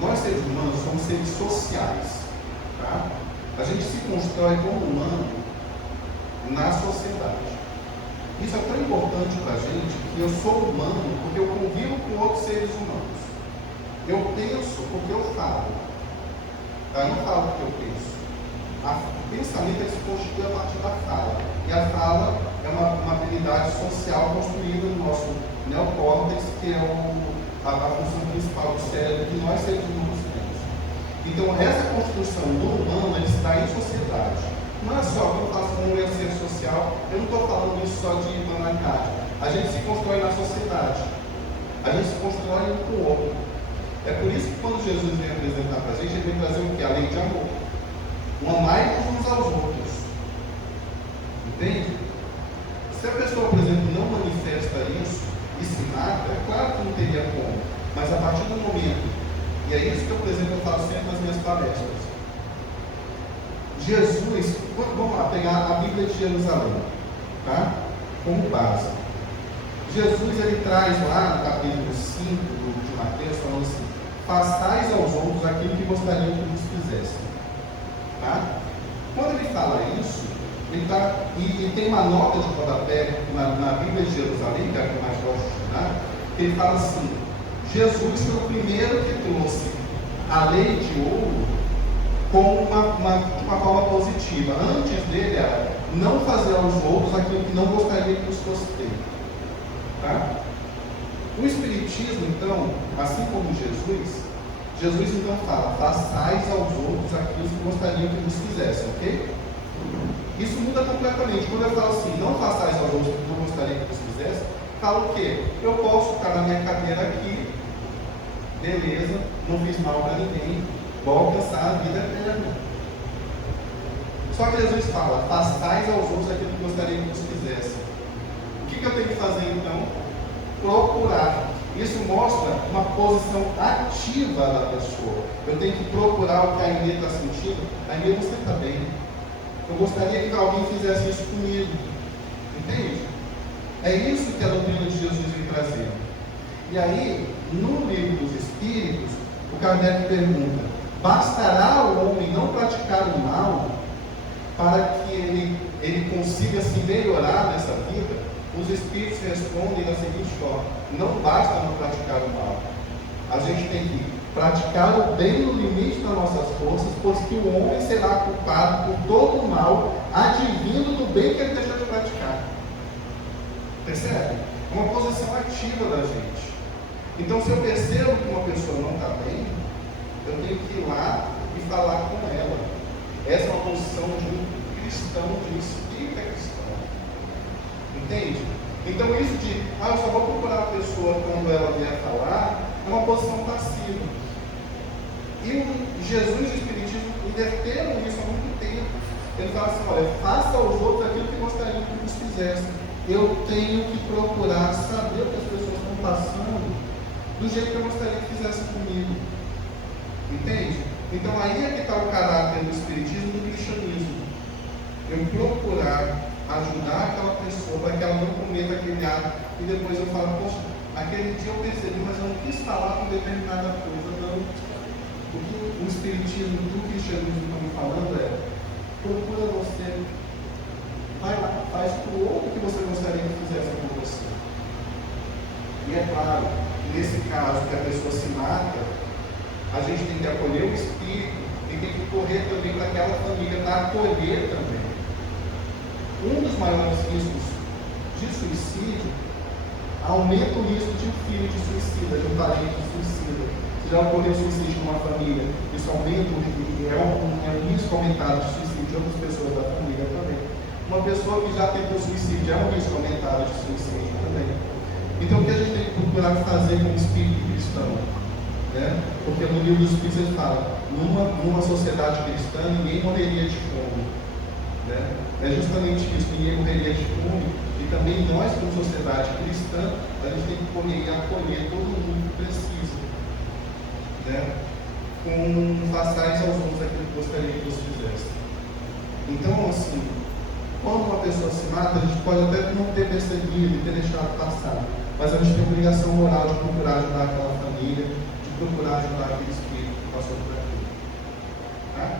nós seres humanos somos seres sociais. Tá? A gente se constrói como humano na sociedade. Isso é tão importante para a gente que eu sou humano porque eu convivo com outros seres humanos. Eu penso porque eu falo. Eu não falo porque eu penso. O pensamento se constitui a partir da fala. E a fala é uma habilidade social construída no nosso neocórtex, que é a função principal do cérebro que nós seres humanos temos. Então, essa construção do humano está em sociedade. Não é só que eu faço como um ser social, eu não estou falando isso só de banalidade. A gente se constrói na sociedade. A gente se constrói um com o outro. É por isso que quando Jesus vem apresentar para a gente, ele vem trazer o que? A lei de amor. Amai-vos uns aos outros. Entende? Se a pessoa, por exemplo, não manifesta isso e se mata, é claro que não teria como. Mas a partir do momento, e é isso que eu, por exemplo, eu falo sempre nas minhas palestras. Jesus, vamos lá, pegar a Bíblia de Jerusalém, tá? Como base. Jesus, ele traz lá no capítulo 5 de Mateus, falando assim: façais aos outros aquilo que gostariam que vos fizessem. Tá? Quando ele fala isso, e tem uma nota de rodapé na Bíblia de Jerusalém, que é a que eu mais gosto de estudar, que ele fala assim: Jesus foi o primeiro que trouxe a lei de ouro como uma forma positiva. Antes dele era não fazer aos outros aquilo que não gostaria que nos fosse feito. Tá? O Espiritismo, então, assim como Jesus então fala: façais aos outros aquilo que gostariam que nos fizessem, ok? Isso muda completamente. Quando eu falo assim, não façais aos outros o que eu gostaria que nos fizessem, fala o quê? Eu posso ficar na minha cadeira aqui, beleza, não fiz mal para ninguém, vou alcançar a vida eterna. Só que Jesus fala: façais aos outros aquilo que gostaria que nos fizessem. O que eu tenho que fazer então? Procurar. Isso mostra uma posição ativa da pessoa. Eu tenho que procurar o que a Inês está sentindo. A Inês, você está bem. Eu gostaria que alguém fizesse isso comigo. Entende? É isso que a doutrina de Jesus vem trazer. E aí, no livro dos Espíritos, o Kardec pergunta: bastará ao homem não praticar o mal para que ele consiga se melhorar nessa vida? Os Espíritos respondem da seguinte forma: não basta não praticar o mal. A gente tem que praticar o bem no limite das nossas forças, pois que o homem será culpado por todo o mal advindo do bem que ele deixou de praticar. Percebe? É uma posição ativa da gente. Então, se eu percebo que uma pessoa não está bem, eu tenho que ir lá e falar com ela. Essa é uma posição de um cristão, de um espírita cristão. Entende? Então, isso de, eu só vou procurar a pessoa quando ela vier falar, é uma posição passiva. E Jesus e o Espiritismo inverteram isso há muito tempo. Ele fala assim: olha, faça aos outros aquilo que gostariam que nos fizessem. Eu tenho que procurar saber o que as pessoas estão passando do jeito que eu gostaria que fizessem comigo. Entende? Então aí é que está o caráter do Espiritismo e do cristianismo. Eu procurar ajudar aquela pessoa para que ela não cometa aquele ato e depois eu falo: poxa, aquele dia eu percebi, mas eu não quis falar com determinada coisa. Não. O que o Espiritismo e o cristianismo estão me falando é: procura você, vai lá, faz para o outro que você gostaria que fizesse com você. E é claro, nesse caso que a pessoa se mata, a gente tem que acolher o espírito e tem que correr também para aquela família, para acolher também. Um dos maiores riscos de suicídio aumenta o risco de um filho de suicida, de um parente de suicida. Se já ocorreu suicídio numa família, isso aumenta o risco, é um risco aumentado de suicídio de outras pessoas da família também. Uma pessoa que já tentou suicídio é um risco aumentado de suicídio também. Então, o que a gente tem que procurar fazer com o espírito cristão? Né? Porque no livro dos Espíritos ele fala: numa sociedade cristã ninguém morreria de fome. Né? É justamente isso, ninguém morreria de fome, e também nós, como sociedade cristã, a gente tem que comer e acolher todo mundo que precisa. Né? Com façais aos outros aquilo que gostaria que você fizesse. Então, assim, quando uma pessoa se mata, a gente pode até não ter percebido e ter deixado passar, mas a gente tem a obrigação moral de procurar ajudar aquela família, de procurar ajudar aquele espírito que passou por aquilo. Tá?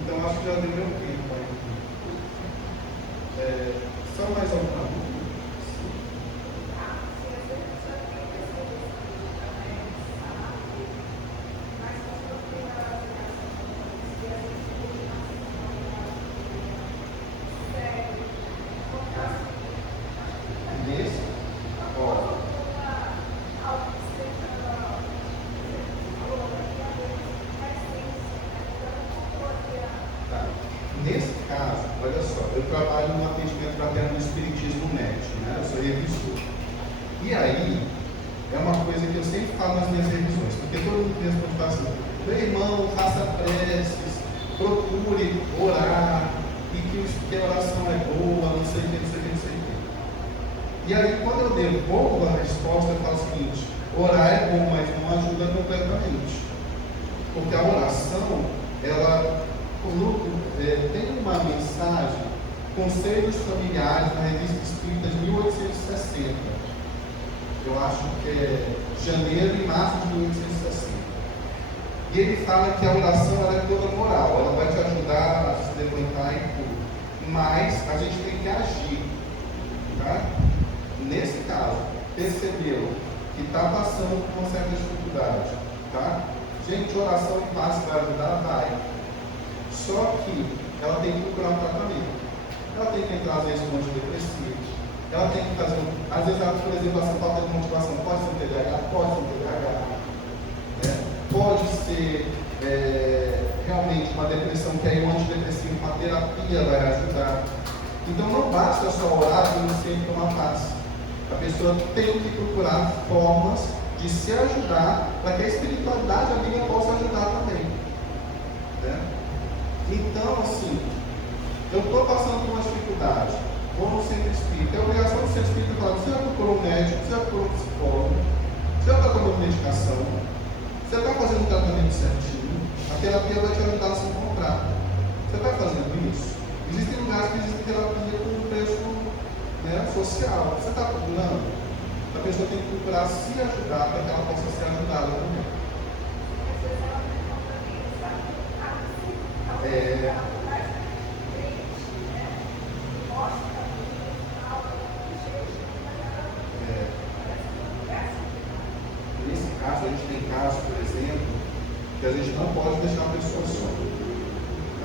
Então, acho que já deu meu tempo aqui. Só mais alguma dúvida? Nesse caso, olha só, eu trabalho no atendimento fraterno do Espiritismo NET, né? Eu sou revisor. E aí, é uma coisa que eu sempre falo nas minhas revisões, porque todo mundo responde assim: meu irmão, faça preces, procure orar, e que a oração é boa, não sei o que, não sei o que, não sei o que. E aí, quando eu devolvo a resposta, eu falo o seguinte: orar é bom, mas não ajuda completamente. Porque a oração, ela tem uma mensagem, Conselhos Familiares, na Revista Espírita de 1860. Eu acho que é janeiro e março de 1860. E ele fala que a oração ela é toda moral, ela vai te ajudar a se levantar e tudo. Mas a gente tem que agir. Tá? Nesse caso, percebeu que está passando por uma certa dificuldade. Tá? Gente, oração e passe vai ajudar? Vai. Só que ela tem que procurar um tratamento. Ela tem que entrar, às vezes, com antidepressivos. Ela tem que fazer, às vezes, por exemplo, essa falta de motivação pode ser um TDAH, pode ser um TDAH. Né? Pode ser realmente uma depressão, que aí um antidepressivo, uma terapia vai ajudar. Então, não basta só orar e não sempre tomar paz. A pessoa tem que procurar formas de se ajudar para que a espiritualidade amiga possa ajudar também. Né? Então, assim, eu estou passando por uma dificuldade, vou no centro espírita, é obrigação do centro espírita falar: você já procurou um médico, você já procurou um psicólogo, você já está tomando medicação, você está fazendo o tratamento certinho, a terapia vai te ajudar a se encontrar. Você está fazendo isso? Existem lugares que existe terapia com preço, né, social. Você está procurando? A pessoa tem que procurar se ajudar para que ela possa ser ajudada também. Nesse caso, a gente tem casos, por exemplo, que a gente não pode deixar a pessoa só.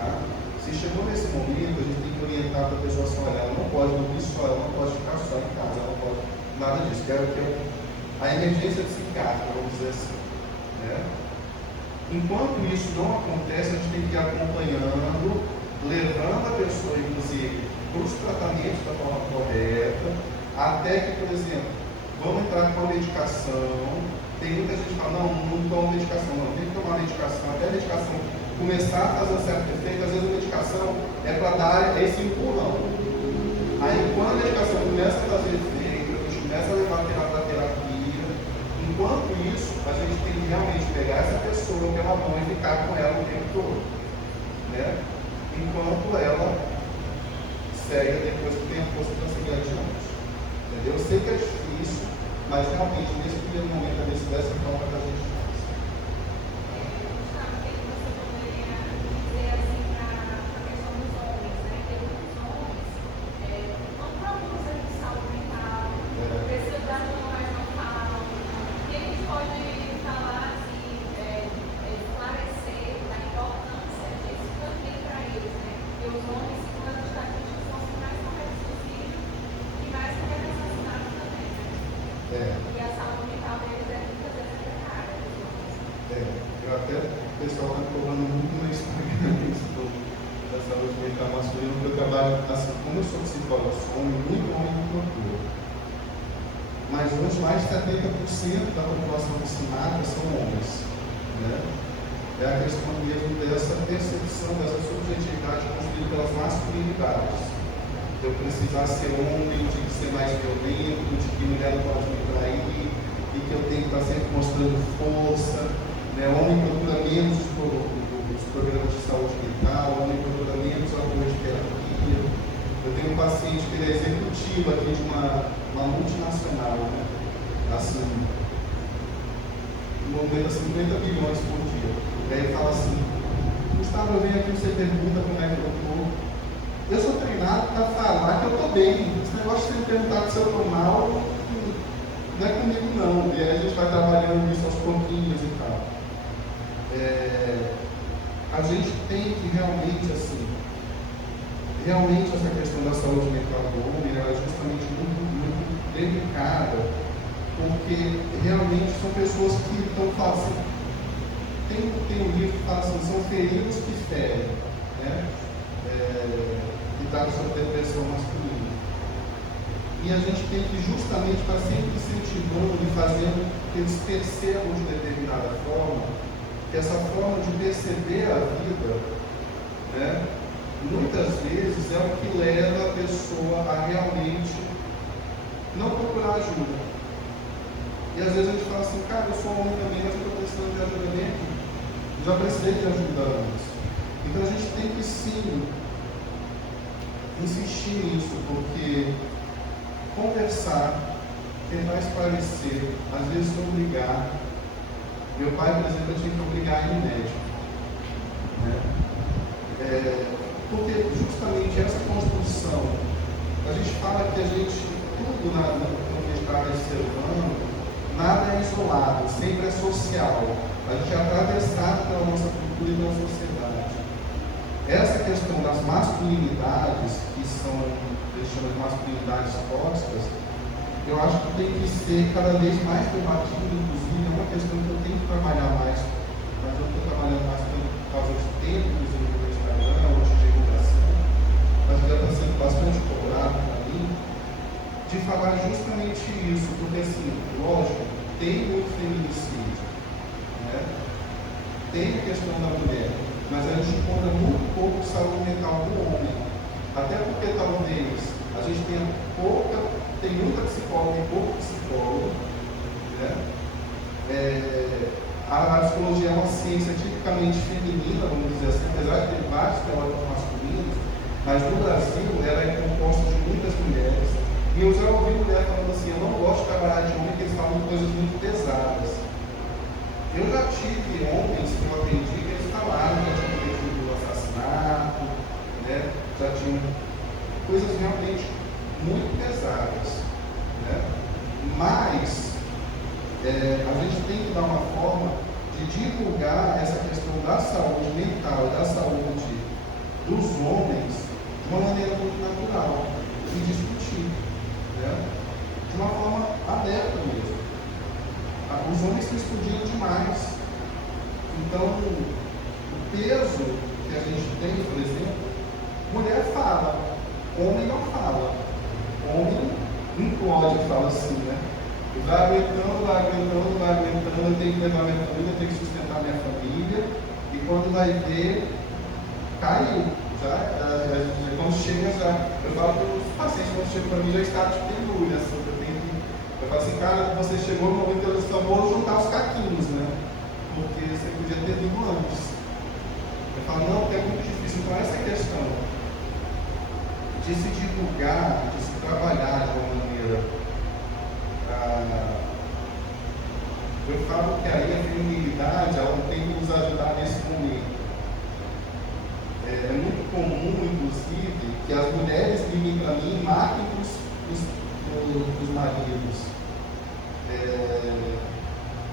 Tá? Se chegou nesse momento, a gente tem que orientar para a pessoa só. Ela não pode dormir só, ela não pode ficar só em casa, ela não pode nada disso. Quero que a emergência psiquiátrica, vamos dizer assim. Né? Enquanto isso não acontece, a gente tem que ir acompanhando, levando a pessoa, inclusive, para os tratamentos da forma correta, até que, por exemplo, vamos entrar com a medicação. Tem muita gente que fala: não toma medicação, não, tem que tomar medicação, até a medicação começar a fazer um certo efeito. Às vezes a medicação é para dar esse empurrão. Aí, quando a medicação começa a fazer efeito, a gente começa a levar para terapia. Enquanto isso, a gente tem que realmente pegar essa pessoa pela mão e ficar com ela o tempo todo. Né? Enquanto ela segue depois do tempo, você está seguindo adiante. Entendeu? Eu sei que é difícil, mas realmente nesse primeiro momento dessa forma que a gente faz. Eu até, o pessoal está cobrando muito no Instagram da saúde mental masculina, porque eu trabalho, assim, como eu sou psicólogo, sou homem, muito homem me procura. Mas hoje mais de 70% da população que se mata são homens. Né? é a questão mesmo dessa percepção, dessa subjetividade construída pelas masculinidades. De eu precisar ser homem, de ser mais violento, de que mulher não pode me trair, e que eu tenho que estar sempre mostrando força. Né? Homem procura menos os programas de saúde mental, homem procura menos apoio de terapia. Eu tenho um paciente que ele é executivo aqui de uma multinacional, né? Assim, movendo 50 bilhões por dia. E aí ele fala assim: Gustavo, eu venho aqui, você pergunta como é que eu estou. Eu sou treinado para falar que eu estou bem. Esse negócio de você me perguntar se eu estou mal, não é comigo não. E aí a gente vai trabalhando isso aos pouquinhos e tal. A gente tem que realmente, assim, essa questão da saúde mental do homem, ela é justamente muito delicada, porque realmente são pessoas que estão fazendo. Tem um livro que fala assim, são feridos que ferem, né? Que trata sobre depressão masculina. E a gente tem que justamente estar sempre incentivando e fazendo que eles percebam de determinada forma, que essa forma de perceber a vida, né, muitas vezes é o que leva a pessoa a realmente não procurar ajuda. E às vezes a gente fala assim, cara, eu sou homem também, mas eu estou precisando de ajuda mesmo. Já precisei de ajuda antes. Então a gente tem que sim insistir nisso, porque conversar, tentar esclarecer, às vezes obrigar. Meu pai, por exemplo, eu tinha que obrigar ele médico. Né? Porque justamente essa construção, a gente fala que a gente, tudo no que está nesse ser humano, nada é isolado, sempre é social. A gente é atravessado pela nossa cultura e pela sociedade. Essa questão das masculinidades, que são, eles chamam de masculinidades tóxicas, eu acho que tem que ser cada vez mais debatido, inclusive, é uma questão que eu tenho que trabalhar mais, mas eu estou trabalhando mais por causa de tempo, inclusive no Instagram, ou de divulgação, mas já está sendo bastante cobrado para mim, de falar justamente isso, porque assim, lógico, tem muito feminicídio, né? Tem a questão da mulher, mas a gente encontra muito pouco saúde mental do homem, até porque talvez a gente tenha tem muita psicóloga e pouco psicólogo, né? A psicologia é uma ciência tipicamente feminina, vamos dizer assim, apesar de ter vários teóricos masculinos, mas no Brasil ela é composta de muitas mulheres. E eu já ouvi mulher falando assim, eu não gosto de trabalhar de homem porque eles falam coisas muito pesadas. Eu já tive homens que eu atendi que eles falaram que já tinham cometido assassinato, né? Já tinham coisas realmente muito pesadas, né? Mas a gente tem que dar uma forma de divulgar essa questão da saúde mental e da saúde dos homens de uma maneira muito natural e discutir, né? De uma forma aberta mesmo. Os homens se explodiram demais. Então, o peso que a gente tem, por exemplo, mulher fala, homem não fala. Homem implode, fala assim, né? Vai aguentando, eu tenho que levar minha família, eu tenho que sustentar minha família, e quando vai ver, caiu. Quando chega, eu falo para os pacientes, quando chega para mim, já está de pendura, assim, eu falo assim, cara, você chegou no momento que eu só vou juntar os caquinhos, né? Porque você podia ter vindo antes. Eu falo, não, porque é muito difícil. Então essa questão de se divulgar, de se trabalhar de uma maneira. Eu falo que aí a feminilidade ela tem que nos ajudar nesse momento. É muito comum, inclusive, que as mulheres liguem para mim e marquem os maridos.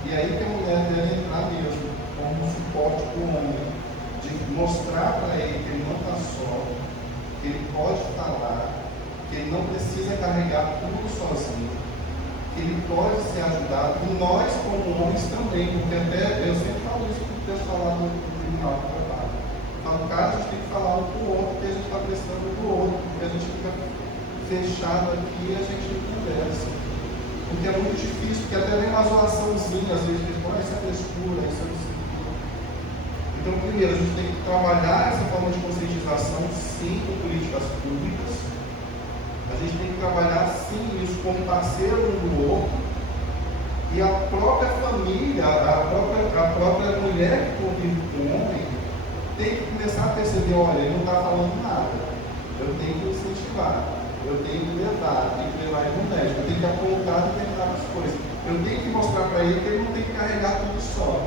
E aí que a mulher deve entrar mesmo como suporte para o homem, de mostrar para ele que ele não está só, que ele pode falar, que ele não precisa carregar tudo sozinho, que ele pode ser ajudado, e nós como homens também, porque até eu sempre falo isso para o pessoal lá do tribunal do trabalho. No caso, a gente tem que falar um com o outro, porque a gente está precisando do outro, porque a gente fica fechado aqui e a gente não conversa. Porque é muito difícil, porque até vem uma zoaçãozinha, às vezes, olha essa frescura, isso é Então, primeiro, a gente tem que trabalhar essa forma de conscientização, sim, com políticas públicas. A gente tem que trabalhar, sim, isso como parceiro um do outro. E a própria família, a própria mulher que convive com o homem, tem que começar a perceber, olha, ele não está falando nada. Eu tenho que incentivar, eu tenho que levar, eu tenho que levar ele no médico, eu tenho que apontar determinadas coisas. Eu tenho que mostrar para ele que ele não tem que carregar tudo só.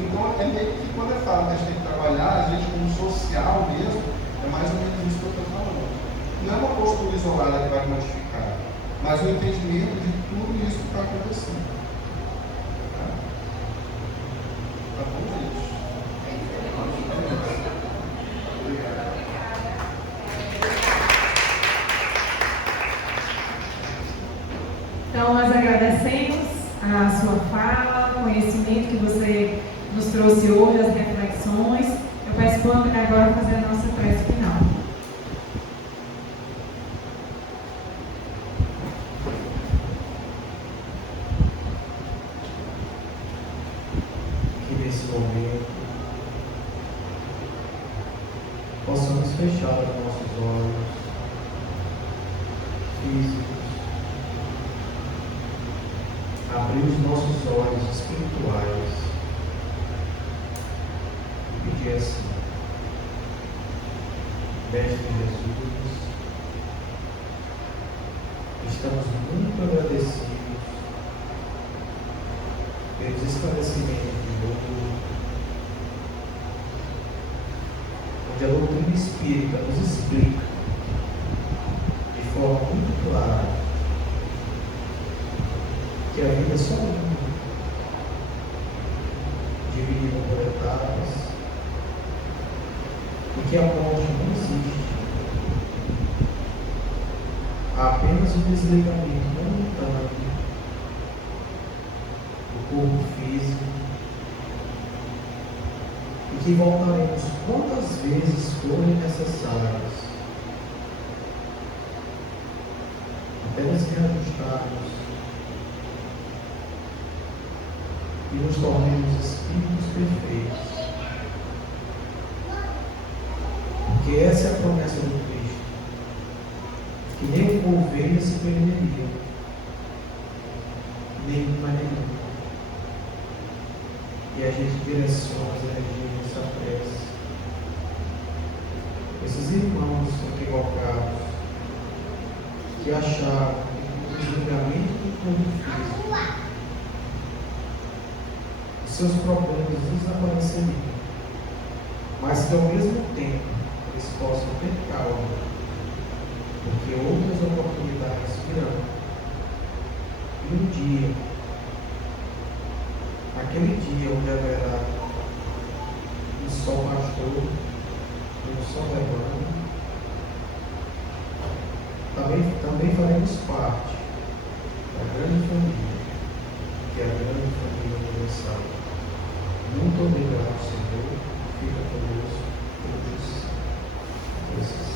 Então, é meio que quando eu falo que a gente tem que trabalhar, a gente como social mesmo, é mais ou menos isso que eu estou falando. Não é uma postura isolada que vai modificar, mas o entendimento de tudo isso que está acontecendo. Tá bom, gente? Obrigado. Então, nós agradecemos a sua fala, o conhecimento que você nos trouxe hoje, as reflexões. Eu peço para o André agora fazer a nossa prece final. Que nesse momento possamos fechar os nossos olhos físicos, abrir os nossos olhos espirituais e pedir assim: Mestre Jesus, estamos muito agradecidos pelos esclarecimentos de hoje, onde a doutrina espírita nos explica de forma muito clara que a vida é só uma, dividida por etapas, e que a morte não existe. Há apenas um desligamento momentâneo do corpo físico, e que voltaremos quantas vezes forem necessárias, até nos reajustarmos e nos tornemos espíritos perfeitos. Porque essa é a promessa do Cristo, que nem o ovelha se perderia, nem o nenhum. E a gente direciona as energias dessa prece. Esses irmãos equivocados que acharam que o desligamento do corpo físico, os seus problemas desapareceriam, mas que ao mesmo tempo eles possam ter calma, porque outras oportunidades virão. E um dia, aquele dia onde haverá um sol pastor, um sol levando, também faremos parte da grande família, que é a grande família universal. Muito obrigado, Senhor. Fica conosco todos esses